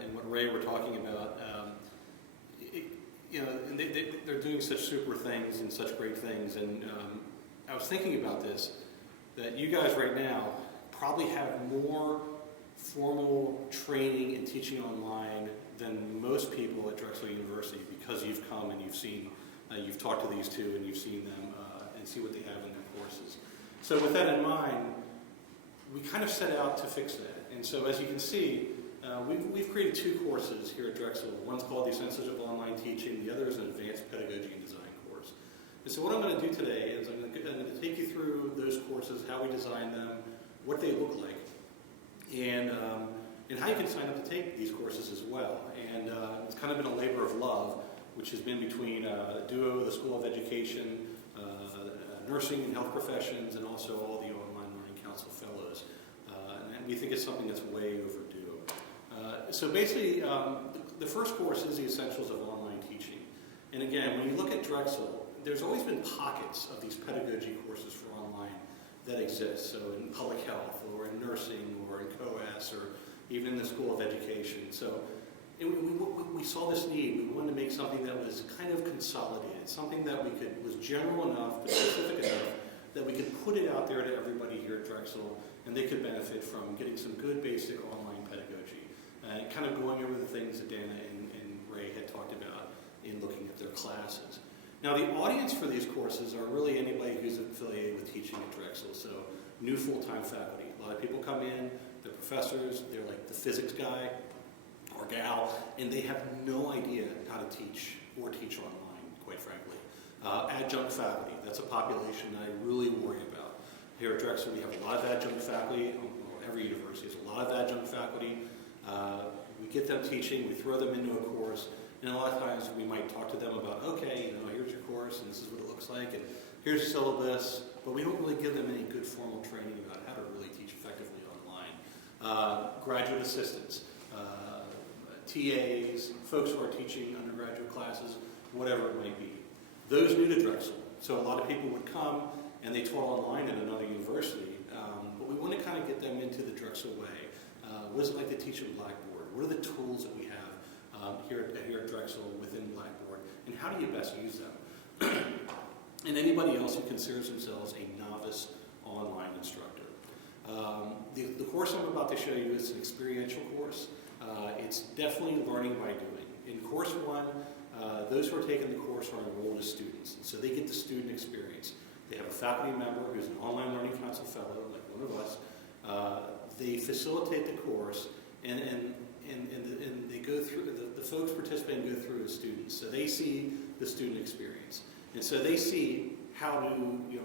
and what Ray were talking about. They're doing such super things and such great things, and I was thinking about this, that you guys right now probably have more formal training and teaching online than most people at Drexel University, because you've come and you've seen, you've talked to these two and you've seen them and see what they have in their courses. So with that in mind, we kind of set out to fix that. And so as you can see, we've created 2 courses here at Drexel. One's called The Essentials of Online Teaching. The other is an Advanced Pedagogy and Design course. And so what I'm going to do today is I'm going to take you through those courses, how we designed them, what they look like, and how you can sign up to take these courses as well. And it's kind of been a labor of love, which has been between DUO, the School of Education, nursing and health professions, and also all the Online Learning Council fellows. And we think it's something that's way overdue. So basically, the first course is the Essentials of Online Teaching. And again, when you look at Drexel, there's always been pockets of these pedagogy courses for online that exist. So in public health, or in nursing, or in COAS, or even in the School of Education. So we saw this need. We wanted to make something that was kind of consolidated, something that was general enough, but specific enough, that we could put it out there to everybody here at Drexel, and they could benefit from getting some good basic online pedagogy. And kind of going over the things that Dana and Ray had talked about in looking at their classes. Now the audience for these courses are really anybody who's affiliated with teaching at Drexel, so new full-time faculty. A lot of people come in, they're professors, they're like the physics guy or gal, and they have no idea how to teach or teach online, quite frankly. Adjunct faculty, that's a population that I really worry about. Here at Drexel we have a lot of adjunct faculty, well, every university has a lot of adjunct faculty. We get them teaching, we throw them into a course, and a lot of times we might talk to them about, okay, here's your course, and this is what it looks like, and here's your syllabus, but we don't really give them any good formal training about how to really teach effectively online. Graduate assistants, TAs, folks who are teaching undergraduate classes, whatever it might be. Those new to Drexel. So a lot of people would come and they taught online at another university, but we want to kind of get them into the Drexel way. What is it like to teach in Blackboard? What are the tools that we have here at Drexel within Blackboard, and how do you best use them? And anybody else who considers themselves a novice online instructor. The course I'm about to show you is an experiential course. It's definitely learning by doing. In course 1, those who are taking the course are enrolled as students, and so they get the student experience. They have a faculty member who's an Online Learning Council fellow, like one of us. They facilitate the course, and they go through, the folks participating go through as students, so they see the student experience. And so they see how to,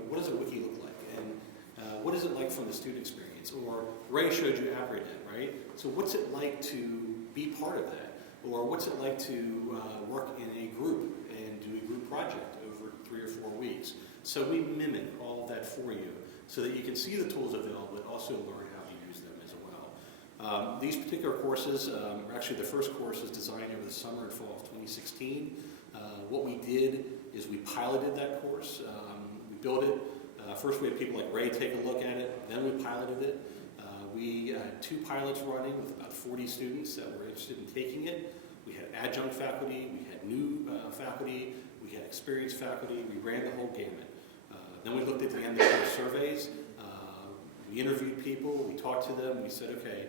what does a wiki look like, and what is it like from the student experience? Or Ray showed you AppRenet, right? So what's it like to be part of that? Or what's it like to work in a group and do a group project over 3 or 4 weeks? So we mimic all of that for you so that you can see the tools available, but also learn how to use them as well. These particular courses, actually the first course was designed over the summer and fall of 2016. What we did is we piloted that course. We built it. First we had people like Ray take a look at it, then we piloted it. We had 2 pilots running with about 40 students that were interested in taking it. We had adjunct faculty, we had new faculty, we had experienced faculty, we ran the whole gamut. Then we looked at the end of the surveys, we interviewed people, we talked to them, we said, okay,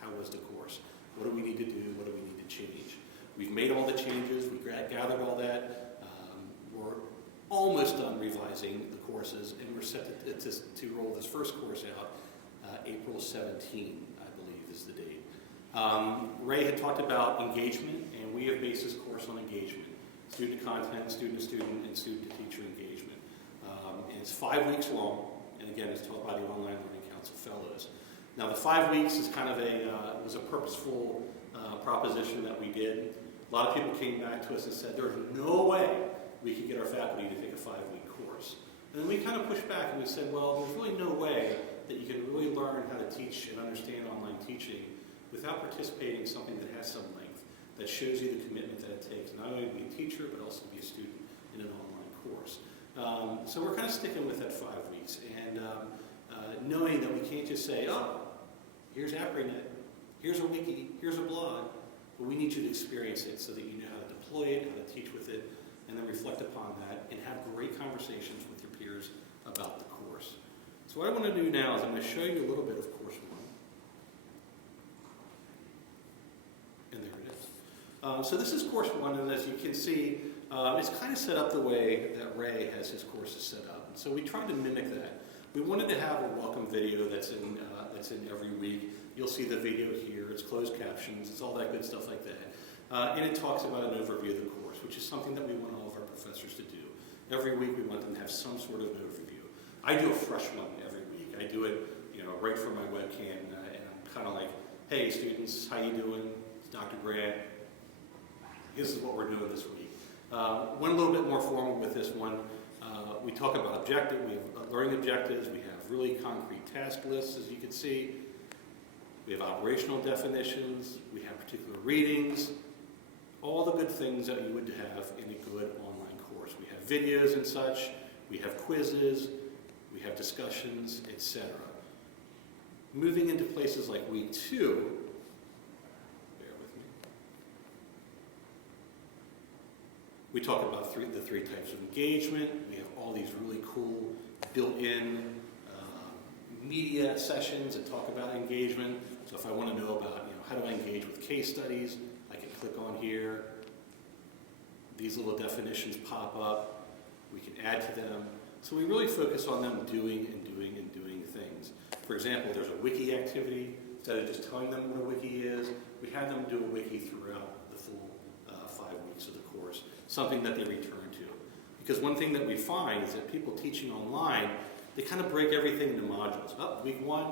how was the course? What do we need to do? What do we need to change? We've made all the changes, we gathered all that. We're almost done revising the courses, and we're set to roll this first course out April 17, I believe is the date. Ray had talked about engagement, and we have based this course on engagement. Student content, student-to-student, and student-to-teacher engagement. And it's 5 weeks long, and again, it's taught by the Online Learning Council Fellows. Now, the 5 weeks is kind of was a purposeful proposition that we did. A lot of people came back to us and said, there's no way we could get our faculty to take a 5-week course. And then we kind of pushed back and we said, well, there's really no way that you can really learn how to teach and understand online teaching without participating in something that has some length, that shows you the commitment that it takes, not only to be a teacher, but also to be a student in an online course. So we're kind of sticking with that 5 weeks, and knowing that we can't just say, oh, here's AppRenet, here's a wiki, here's a blog, but we need you to experience it so that you know how to deploy it, how to teach with it, and then reflect upon that and have great conversations with your peers about the course. So what I want to do now is I'm going to show you a little bit of course 1. And there it is. So this is course 1, and as you can see, It's kind of set up the way that Ray has his courses set up. And so we tried to mimic that. We wanted to have a welcome video that's in every week. You'll see the video here. It's closed captions. It's all that good stuff like that. And it talks about an overview of the course, which is something that we want all of our professors to do. Every week we want them to have some sort of an overview. I do a fresh one every week. I do it, right from my webcam, and I'm kind of like, hey students, how you doing? It's Dr. Grant. This is what we're doing this week. Went a little bit more formal with this one. We talk about we have learning objectives, we have really concrete task lists, as you can see. We have operational definitions, we have particular readings, all the good things that you would have in a good online course. We have videos and such, we have quizzes, we have discussions, etc. Moving into places like week 2, bear with me, we talk about the three types of engagement. We have all these really cool built-in media sessions that talk about engagement. So if I want to know about how do I engage with case studies, I can click on here. These little definitions pop up. We can add to them. So we really focus on them doing things. For example, there's a wiki activity. Instead of just telling them what a wiki is, we have them do a wiki throughout the full 5 weeks of the course, something that they return to. Because one thing that we find is that people teaching online, they kind of break everything into modules. Week 1,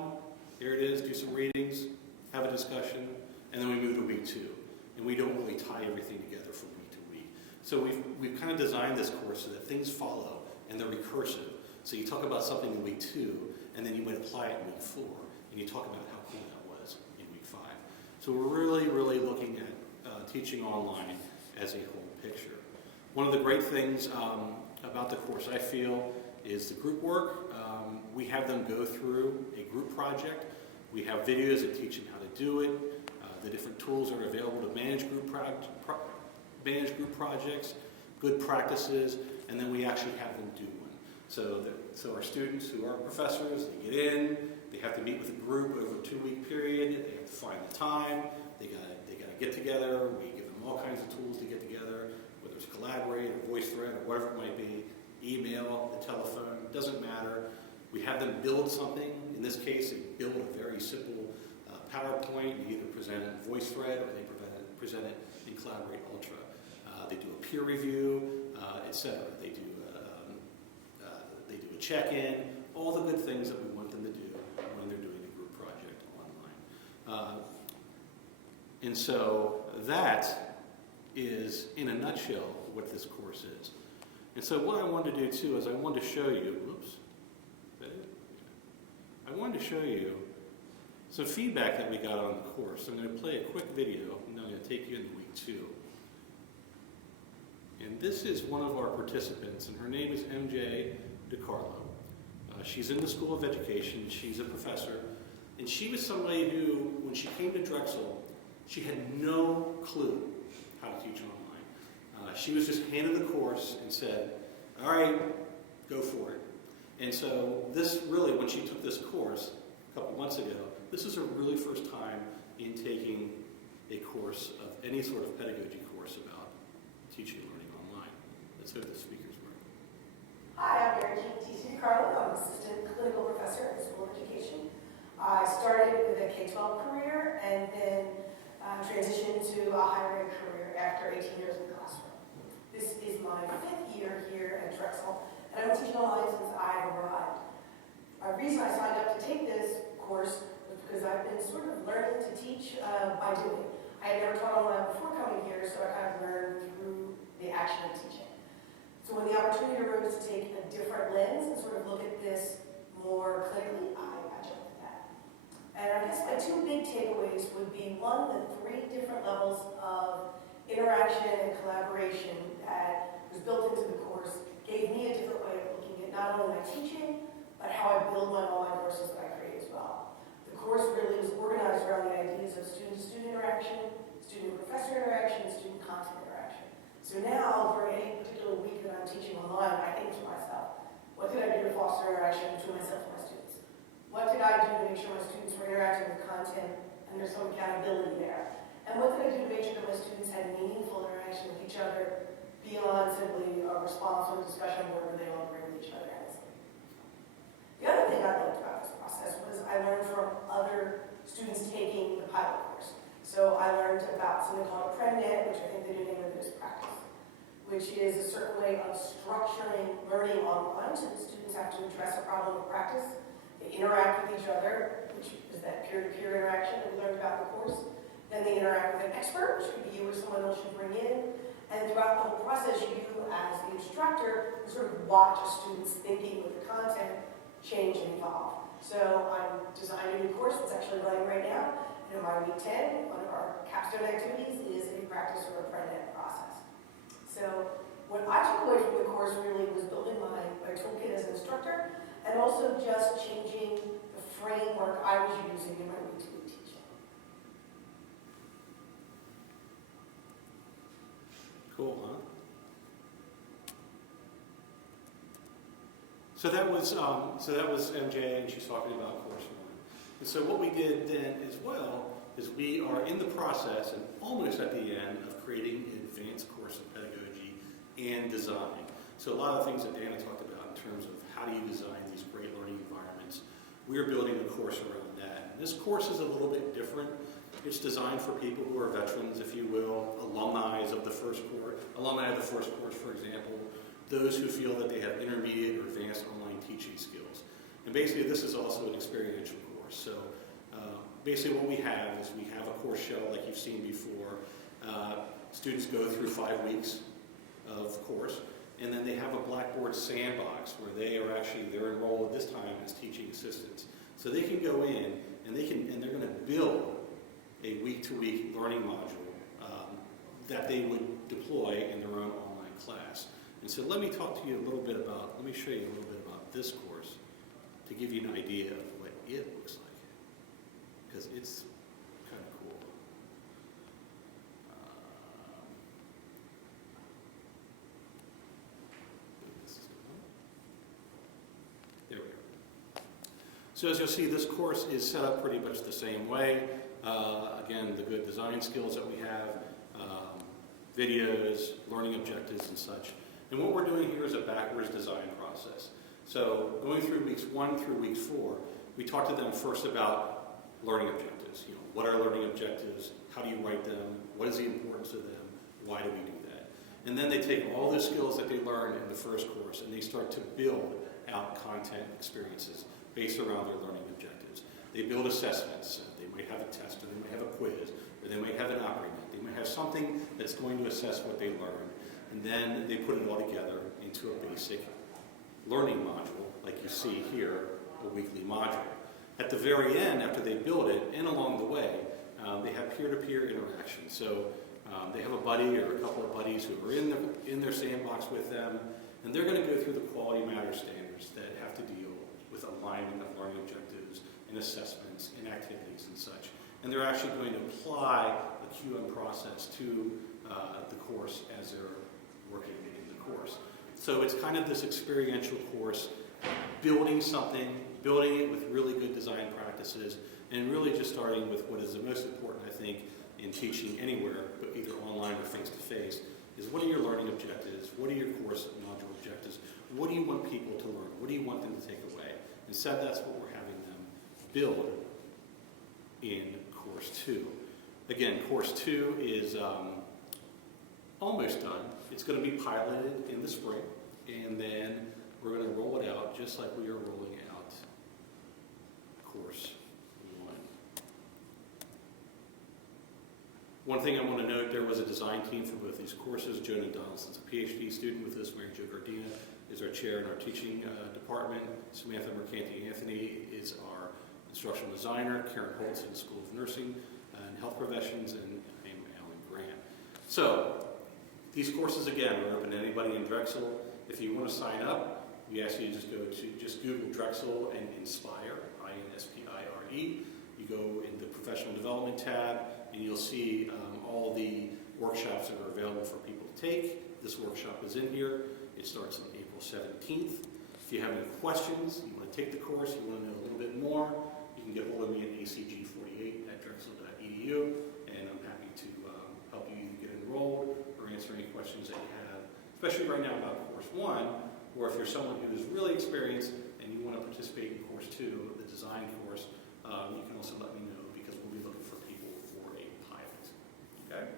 there it is, do some readings, have a discussion, and then we move to week 2. And we don't really tie everything together from week to week. So we've kind of designed this course so that things follow and they're recursive. So you talk about something in week 2, and then you might apply it in week 4, and you talk about how cool that was in week 5. So we're really, really looking at teaching online as a whole picture. One of the great things about the course, I feel, is the group work. We have them go through a group project. We have videos that teach them how to do it. The different tools are available to manage group projects, good practices, and then we actually have them do one. So our students who are professors, they get in, they have to meet with a group over a 2-week period, they have to find the time, they gotta get together, we give them all kinds of tools to get together, whether it's Collaborate or VoiceThread or whatever it might be, email, the telephone, doesn't matter. We have them build something. In this case, they build a very simple PowerPoint. You either present it in VoiceThread or they present it in Collaborate Ultra. They do a peer review, etc. They do a check-in, all the good things that we want them to do when they're doing a group project online. And so that is, in a nutshell, what this course is. And so what I wanted to do too is I wanted to show you, I wanted to show you some feedback that we got on the course. I'm going to play a quick video, and I'm going to take you into week 2. And this is one of our participants, and her name is MJ DiCarlo. She's in the School of Education, she's a professor, and she was somebody who, when she came to Drexel, she had no clue how to teach online. She was just handed the course and said, all right, go for it. And so this really, when she took this course a couple months ago, this is her really first time in taking a course of any sort of pedagogy course about teaching and learning online. Let's hope the speakers work. Hi, I'm Mary T.C. DiCarlo. I'm assistant clinical professor at the School of Education. I started with a K-12 career and then transitioned to a higher ed career after 18 years in the classroom. This is my 5th year here at Drexel, and I've been teaching online since I arrived. The reason I signed up to take this course was because I've been sort of learning to teach by doing. I had never taught online before coming here, so I kind of learned through the action of teaching. So when the opportunity arose to take a different lens and sort of look at this more clinically, I jumped at that. And I guess my 2 big takeaways would be, one, the 3 different levels of interaction and collaboration that was built into the course gave me a different way of looking at not only my teaching, but how I build my online courses that I create as well. The course really was organized around the ideas of student-to-student interaction, student-professor interaction, and student content interaction. So now, for any particular week that I'm teaching online, I think to myself, what did I do to foster interaction between myself and my students? What did I do to make sure my students were interacting with content and there's some accountability there? And what did I do to make sure that my students had meaningful interaction with each other beyond simply a response or a discussion board where they all agree with each other. The other thing I liked about this process was I learned from other students taking the pilot course. So I learned about something called ApprenDet, which I think the new name of it is practice, which is a certain way of structuring learning online so the students have to address a problem with practice. They interact with each other, which is that peer-to-peer interaction that we learned about in the course. Then they interact with an expert, which could be you or someone else you bring in. And throughout the whole process, you, as the instructor, sort of watch a student's thinking with the content change and evolve. So I'm designing a new course that's actually running right now. And in my week 10, one of our capstone activities is a practice or ApprenDet process. So what I took away from the course really was building my toolkit as an instructor and also just changing the framework I was using in my week-to-week teaching. Cool, huh? So that was MJ, and she's talking about course one. And so what we did then as well is we are in the process and almost at the end of creating an advanced course of pedagogy and design. So a lot of things that Dana talked about in terms of how do you design these great learning environments, we're building a course around that. And this course is a little bit different. It's designed for people who are veterans, if you will, alumni of the first course, for example, those who feel that they have intermediate or advanced online teaching skills. And basically this is also an experiential course. So basically what we have is we have a course shell like you've seen before. Students go through 5 weeks of course, and then they have a Blackboard sandbox where they're enrolled this time as teaching assistants. So they can go in and they're going to build a week-to-week learning module that they would deploy in their own online class. And so let me show you a little bit about this course to give you an idea of what it looks like, because it's kind of cool. There we go. So as you'll see, this course is set up pretty much the same way. Again, the good design skills that we have, videos, learning objectives and such. And what we're doing here is a backwards design process. So going through weeks 1 through week 4, we talk to them first about learning objectives. You know, what are learning objectives? How do you write them? What is the importance of them? Why do we do that? And then they take all the skills that they learned in the first course and they start to build out content experiences based around their learning objectives. They build assessments. They might have a test, or they might have a quiz, or they might have an operating. They might have something that's going to assess what they learned. And then they put it all together into a basic learning module, like you see here, a weekly module. At the very end, after they build it, and along the way, they have peer-to-peer interaction. So they have a buddy or a couple of buddies who are in their sandbox with them, and they're going to go through the quality matter standards that have to deal with alignment of learning objectives and assessments and activities and such. And they're actually going to apply the QM process to the course as they're working in the course. So it's kind of this experiential course, building it with really good design practices, and really just starting with what is the most important, I think, in teaching anywhere, but either online or face-to-face, is what are your learning objectives? What are your course module objectives? What do you want people to learn? What do you want them to take away? Instead, that's what we're having them build in Course 2. Again, Course 2 is almost done. It's going to be piloted in the spring, and then we're going to roll it out just like we are rolling out Course 1. One thing I want to note, there was a design team for both these courses. Jonah Donaldson's a PhD student with us. Mary Jo Gardina is our chair in our teaching department. Samantha Mercanti-Anthony is our instructional designer. Karen Holtz in the School of Nursing and Health Professions, and I'm Alan Grant. So these courses, again, are open to anybody in Drexel. If you want to sign up, we ask you to just Google Drexel and Inspire, I-N-S-P-I-R-E. You go in the Professional Development tab, and you'll see all the workshops that are available for people to take. This workshop is in here. It starts on April 17th. If you have any questions, you want to take the course, you want to know a little bit more, you can get hold of me at acg48@drexel.edu, and I'm happy to help you either get enrolled or answer any questions that you have especially right now about course 1, or if you're someone who is really experienced and you want to participate in course 2, the design course, you can also let me know because we'll be looking for people for a pilot. Okay?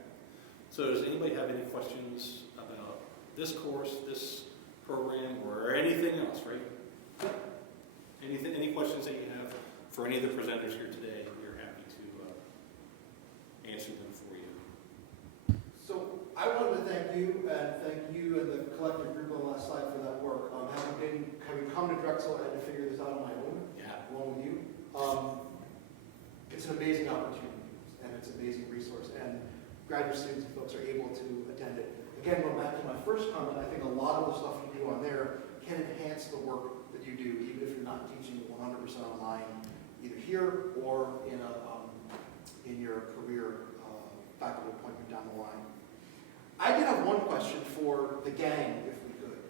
So does anybody have any questions about this course, this program, or anything else, right? Anything, any questions that you have for any of the presenters here today? We're happy to answer them for you. So I wanted to thank you and the collective group on the last slide for that work. Having come to Drexel, I had to figure this out on my own, along with you. It's an amazing opportunity, and it's an amazing resource, and graduate students and folks are able to attend it. Again, going back to my first comment, I think a lot of the stuff you do on there can enhance the work that you do, even if you're not teaching 100% online, either here or in your career faculty appointment down the line. I did have one question for the gang, if we could.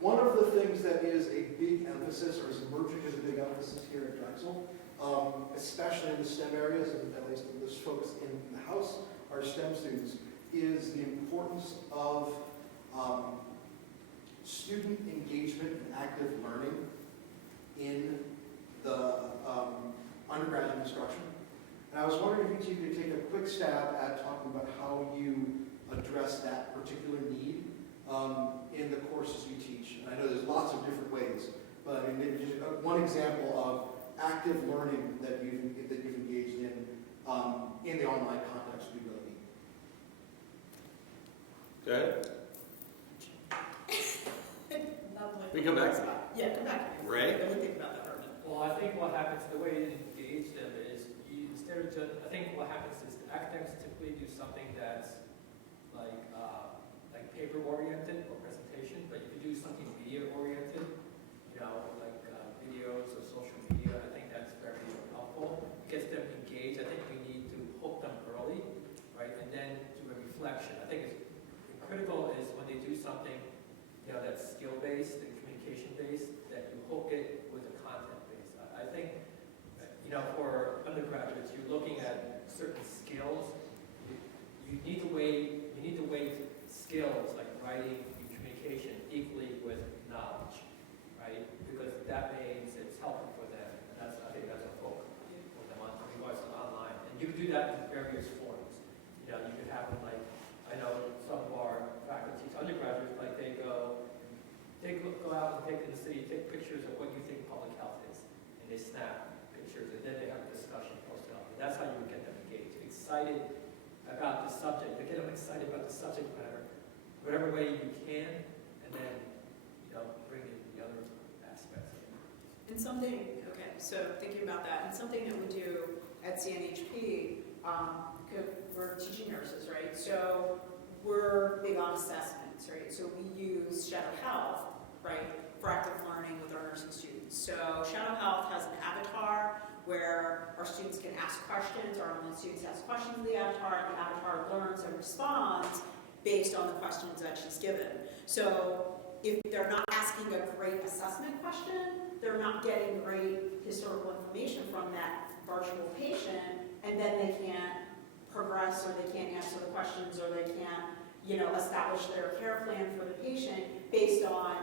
One of the things that is a big emphasis, or is emerging as a big emphasis here at Drexel, especially in the STEM areas, and at least those folks in the house are STEM students, is the importance of student engagement and active learning in the undergraduate instruction. And I was wondering if you two could take a quick stab at talking about how you address that particular need in the courses you teach. And I know there's lots of different ways, but I mean, maybe just one example of active learning that you've engaged in the online context would be really neat. Go ahead. We come back to that. Yeah, come back. Ray? Let me think about that for a minute. Well, I think what happens, the way you engage them is, instead of just, I think what happens is the academics typically do something that's like paper-oriented or presentation, but if you do something media-oriented, like videos or social media, I think that's very helpful. It gets them engaged. I think we need to hook them early, right, and then do a reflection. I think it's critical is when they do something, that's skill-based and communication-based, that you hook it with a content-based. I think, for undergraduates, you're looking at certain skills. You need to weigh skills like writing and communication equally with knowledge, right? Because that means it's helpful for them. And I think that's a hook for them on regards to online. And you can do that in various forms. You could have them like, I know some of our faculty, undergraduates, like they go out and take in the city, take pictures of what you think public health is, and they snap pictures, and then they have a discussion posted up. And that's how you would get them engaged, excited about the subject. To get them excited about the subject matter, whatever way you can, and then bring in the other aspects of it. And something, okay, so thinking about that, and something that we do at CNHP, we're teaching nurses, right? So we're big on assessments, right? So we use Shadow Health, right, for active learning with our nursing students. So Shadow Health has an avatar where our students can ask questions, our online students ask questions of the avatar learns and responds based on the questions that she's given. So if they're not asking a great assessment question, they're not getting great historical information from that virtual patient, and then they can't progress, or they can't answer the questions, or they can't, establish their care plan for the patient based on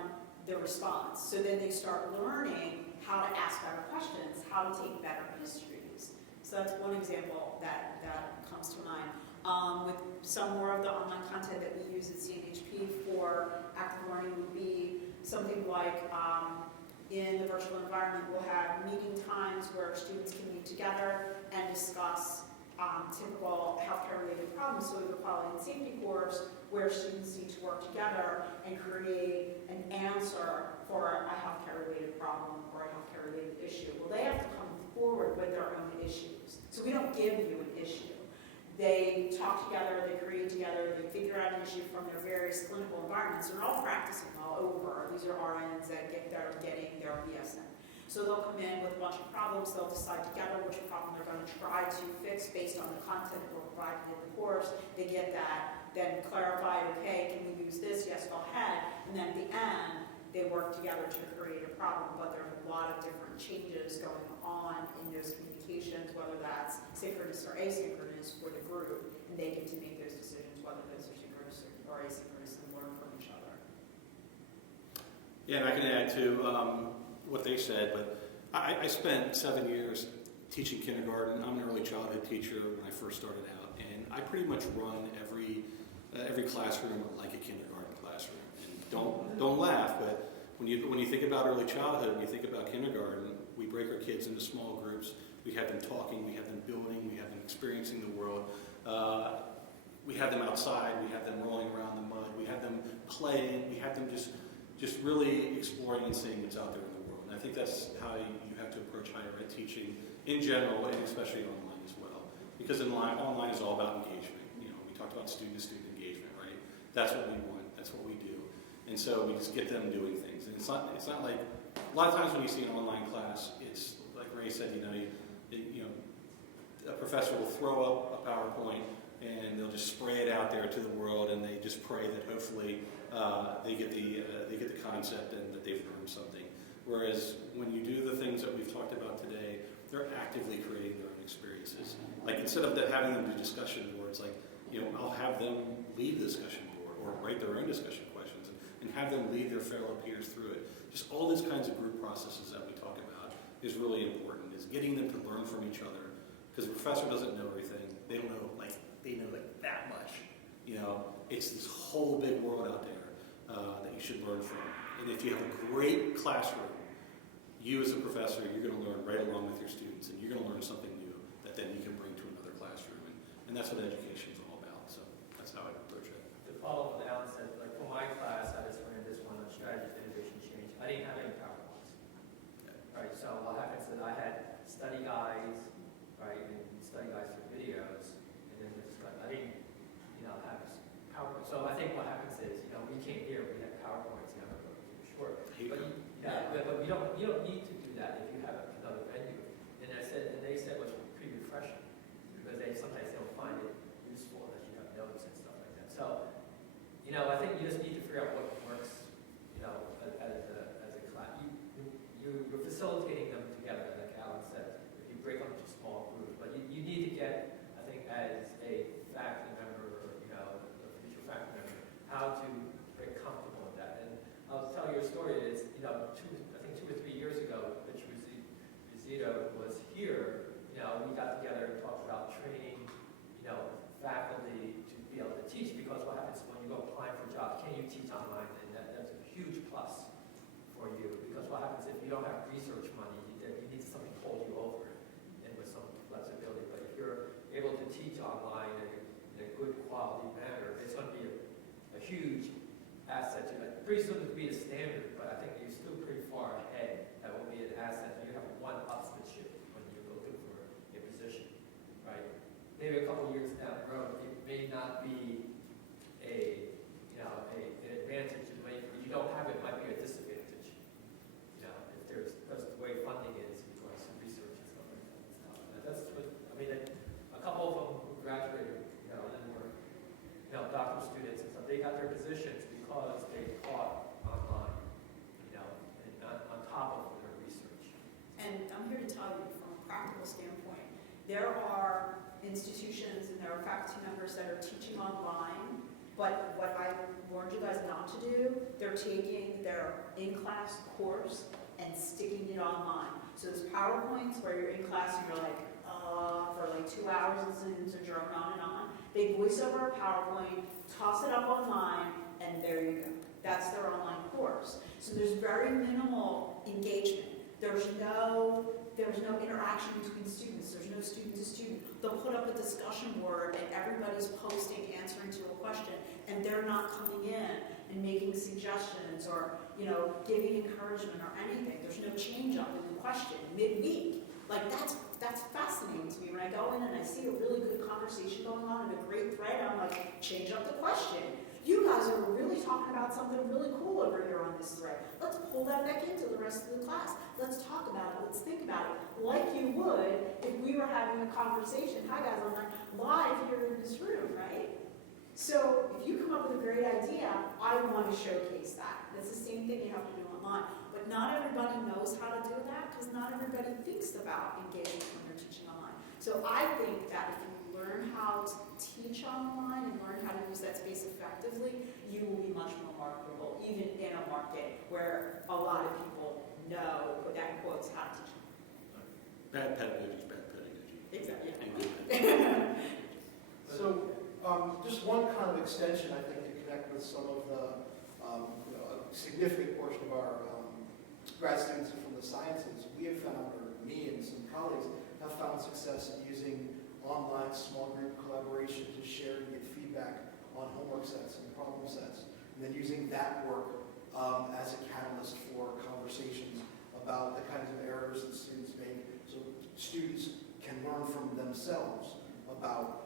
the response. So then they start learning how to ask better questions, how to take better histories. So that's one example that comes to mind. With some more of the online content that we use at CNHP for active learning would be something like in the virtual environment, we'll have meeting times where students can meet together and discuss typical healthcare-related problems. So we have a quality and safety course where students need to work together and create an answer for a healthcare-related problem or a healthcare-related issue. Well, they have to come forward with their own issues. So we don't give you an issue. They talk together, they create together, they figure out an issue from their various clinical environments. They're all practicing all over. These are RNs that are getting their BSN. So they'll come in with a bunch of problems. They'll decide together which problem they're going to try to fix based on the content that we're providing in the course. They get that, then clarified, okay, can we use this? Yes, go ahead. And then at the end, they work together to create a problem, but there's a lot of different changes going on in those communications, whether that's synchronous or asynchronous for the group, and they get to make those decisions, whether those are synchronous or asynchronous, and Yeah, and I can add to what they said, but I spent 7 years teaching kindergarten. I'm an early childhood teacher when I first started out, and I pretty much run every classroom like a kindergarten classroom. And don't laugh, but when you think about early childhood, when you think about kindergarten, we break our kids into small groups. We have them talking, we have them building, we have them experiencing the world. We have them outside, we have them rolling around the mud, we have them playing, we have them just really exploring and seeing what's out there in the world. And I think that's how you have to approach higher ed teaching in general, and especially online as well. Because online is all about engagement. You know, we talked about student-to-student engagement, right? That's what we want, that's what we do. And so we just get them doing things. And it's not like, a lot of times when you see an online class, it's like Ray said, a professor will throw up a PowerPoint and they'll just spray it out there to the world, and they just pray that hopefully they get the concept and that they've learned something. Whereas when you do the things that we've talked about today, they're actively creating their own experiences. Like instead of having them do discussion boards, I'll have them lead the discussion board or write their own discussion questions and have them lead their fellow peers through it. Just all these kinds of group processes that we talk about is really important. Is getting them to learn from each other, because the professor doesn't know everything. They don't know they know that much. It's this whole big world out there that you should learn from. And if you have a great classroom, you as a professor, you're going to learn right along with your students, and you're going to learn something new that then you can bring to another classroom. And that's what education is all about. So that's how I approach it. To follow up what Alan said, like for my class, I just ran this one on strategy for innovation change. I didn't have any PowerPoints. Right, so what happens is I had study guides, right, and study guides for videos, and then there's I didn't, have PowerPoint. So I think what happens is, we came here, we had PowerPoints, but you don't need to do that if you have another venue. And they said was pretty refreshing, because sometimes they don't find it useful unless you have notes and stuff like that. So, I think you just need to figure out what works, as a class. You're facilitating them together, like Alan said. If you break up into small groups, but you need to get, I think, as a faculty member, or a future faculty member, how to get comfortable with that. And I'll tell you a story. Is 2 or 3 years ago, Rich Rizito was here. We got together and talked about training, faculty to be able to teach, because what happens when you go applying for jobs, can you teach online? And that's a huge plus for you, because what happens if you don't have research money, you need something to hold you over it, and with some flexibility. But if you're able to teach online in a good quality manner, it's going to be a huge asset to that. Pretty soon it'll be a standard, but I think you're still pretty far ahead. That will be an asset. You have one-upsmanship when you're looking for a position, right? Maybe a couple years down the road, it may not be an advantage. If you don't have it, it might be a disadvantage. Because the way funding is, because of research and stuff like that. That's what, a couple of them who graduated, and were, doctoral students and stuff, they got their positions because they taught online, and on top of their research. And I'm here to tell you from a practical standpoint, there are institutions and there are faculty members that are teaching online, but what I warned you guys not to do, they're taking their in-class course and sticking it online. So there's PowerPoints where you're in class and you're for 2 hours listening to drone on and on. They voice over a PowerPoint, toss it up online, and there you go. That's their online course. So there's very minimal engagement. There's no interaction between students. There's no student to student. They'll put up a discussion board and everybody's posting, answering to a question, and they're not coming in and making suggestions or, giving encouragement or anything. There's no change up in the question midweek. That's fascinating to me. When I go in and I see a really good conversation going on and a great thread, I'm like, change up the question. You guys are really talking about something really cool over here on this thread. Let's pull that back into the rest of the class. Let's talk about it. Let's think about it. Like you would if we were having a conversation. Hi guys, online, live here in this room, right? So if you come up with a great idea, I want to showcase that. It's the same thing you have to do online. But not everybody knows how to do that, because not everybody thinks about engagement when they're teaching online. So I think that if you learn how to teach online and learn how to use that space effectively, you will be much more marketable, even in a market where a lot of people know that quotes have to. Bad pedagogy is bad pedagogy. Exactly. And good So, just one kind of extension, I think, to connect with some of the, a significant portion of our grad students from the sciences, we have found, or me and some colleagues have found success in using online small group collaboration to share and get feedback on homework sets and problem sets, and then using that work as a catalyst for conversations about the kinds of errors that students make, so students can learn from themselves about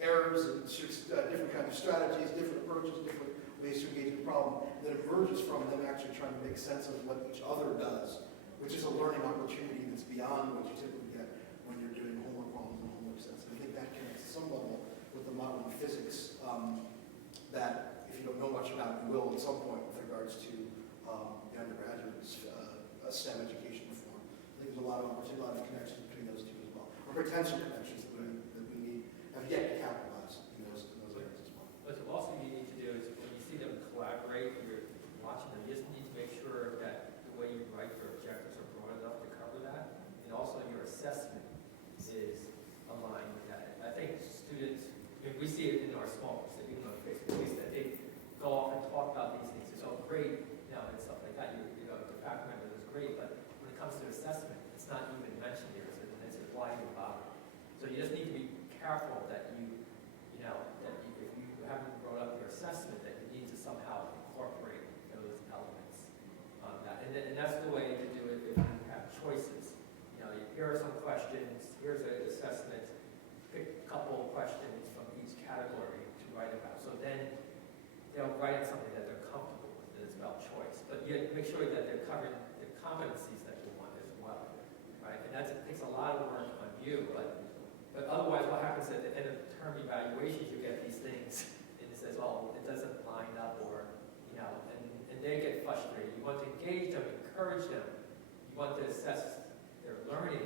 errors and different kinds of strategies, different approaches, different ways to engage the problem, that emerges from them actually trying to make sense of what each other does, which is a learning opportunity that's beyond what you typically get when you're doing homework problems and homework sets. And I think that connects to some level with the model in physics that, if you don't know much about, you will at some point with regards to the undergraduates' STEM education reform. I think there's a lot of opportunity, a lot of connections between those two as well, or potential connections that we need, have yet to capitalize in those areas as well. What also you need to do is when you see them collaborate, you're watching them, you just need to make sure that the way you write your objectives are broad enough to cover that, and also your assessment is aligned with that. I think students, we see it in our small groups, even on Facebook, that they go off and talk about these things. It's all great, and stuff like that. The faculty member is great, but when it comes to assessment, it's not even mentioned here. So it's why you bother. So you just need to be careful that if you haven't brought up your assessment, that you need to somehow incorporate those elements on that. And that's the way to do it if you have choices. Here are some questions, here's an assessment, pick a couple of questions from each category to write about. So then they'll write something that they're comfortable with, that is about choice. But you have to make sure that they're covering the competencies that you want as well, right? And it takes a lot of work on you, but otherwise what happens at the end of the term evaluations, you get these things, and it says, oh, it doesn't line up, or, and they get frustrated. You want to engage them, encourage them. You want to assess their learning,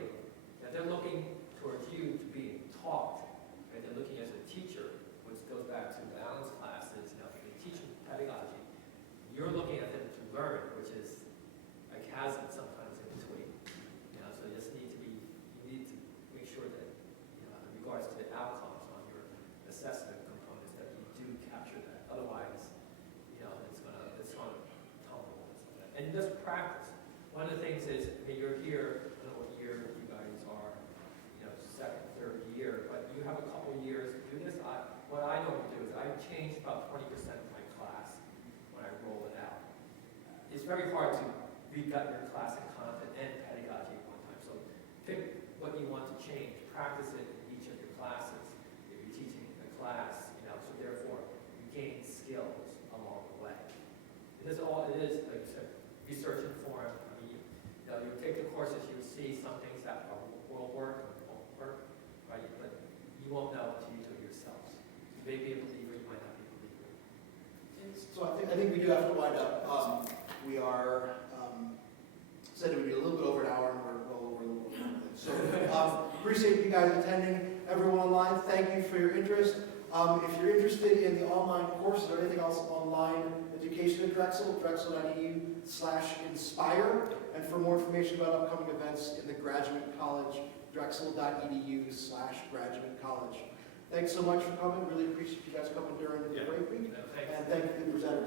that they're looking towards you to be taught, right? They're looking as a teacher, which goes back to Alan's classes, they teach pedagogy. You're looking at them to learn, which is a chasm sometimes in between. So you just need to make sure that, in regards to the outcomes on your assessment components, that you do capture that. Otherwise, it's gonna tumble. And just practice. One of the things is, you're here, I don't know what year you guys are, second, third year, but you have a couple years to do this. What I normally do is I change about 20% of my class when I roll it out. It's very hard to re-gut your class in content and pedagogy at one time. So pick what you want to change, practice it in each of your classes. If you're teaching a class, so therefore you gain skills along the way. And this all it is, like you said, research informed. You take the courses, you see some things that will work and won't work, right? But you won't know until you do it yourselves. You may be a believer, you might not be a believer. So I think we do have to wind up. We are said it would be a little bit over an hour, and we're well over a little bit. So appreciate you guys attending. Everyone online, thank you for your interest. If you're interested in the online courses or anything else online education at Drexel, drexel.edu/inspire. And for more information about upcoming events in the graduate college, drexel.edu/graduate college. Thanks so much for coming. Really appreciate you guys coming during the break week. Thanks. And thank you to the presenters.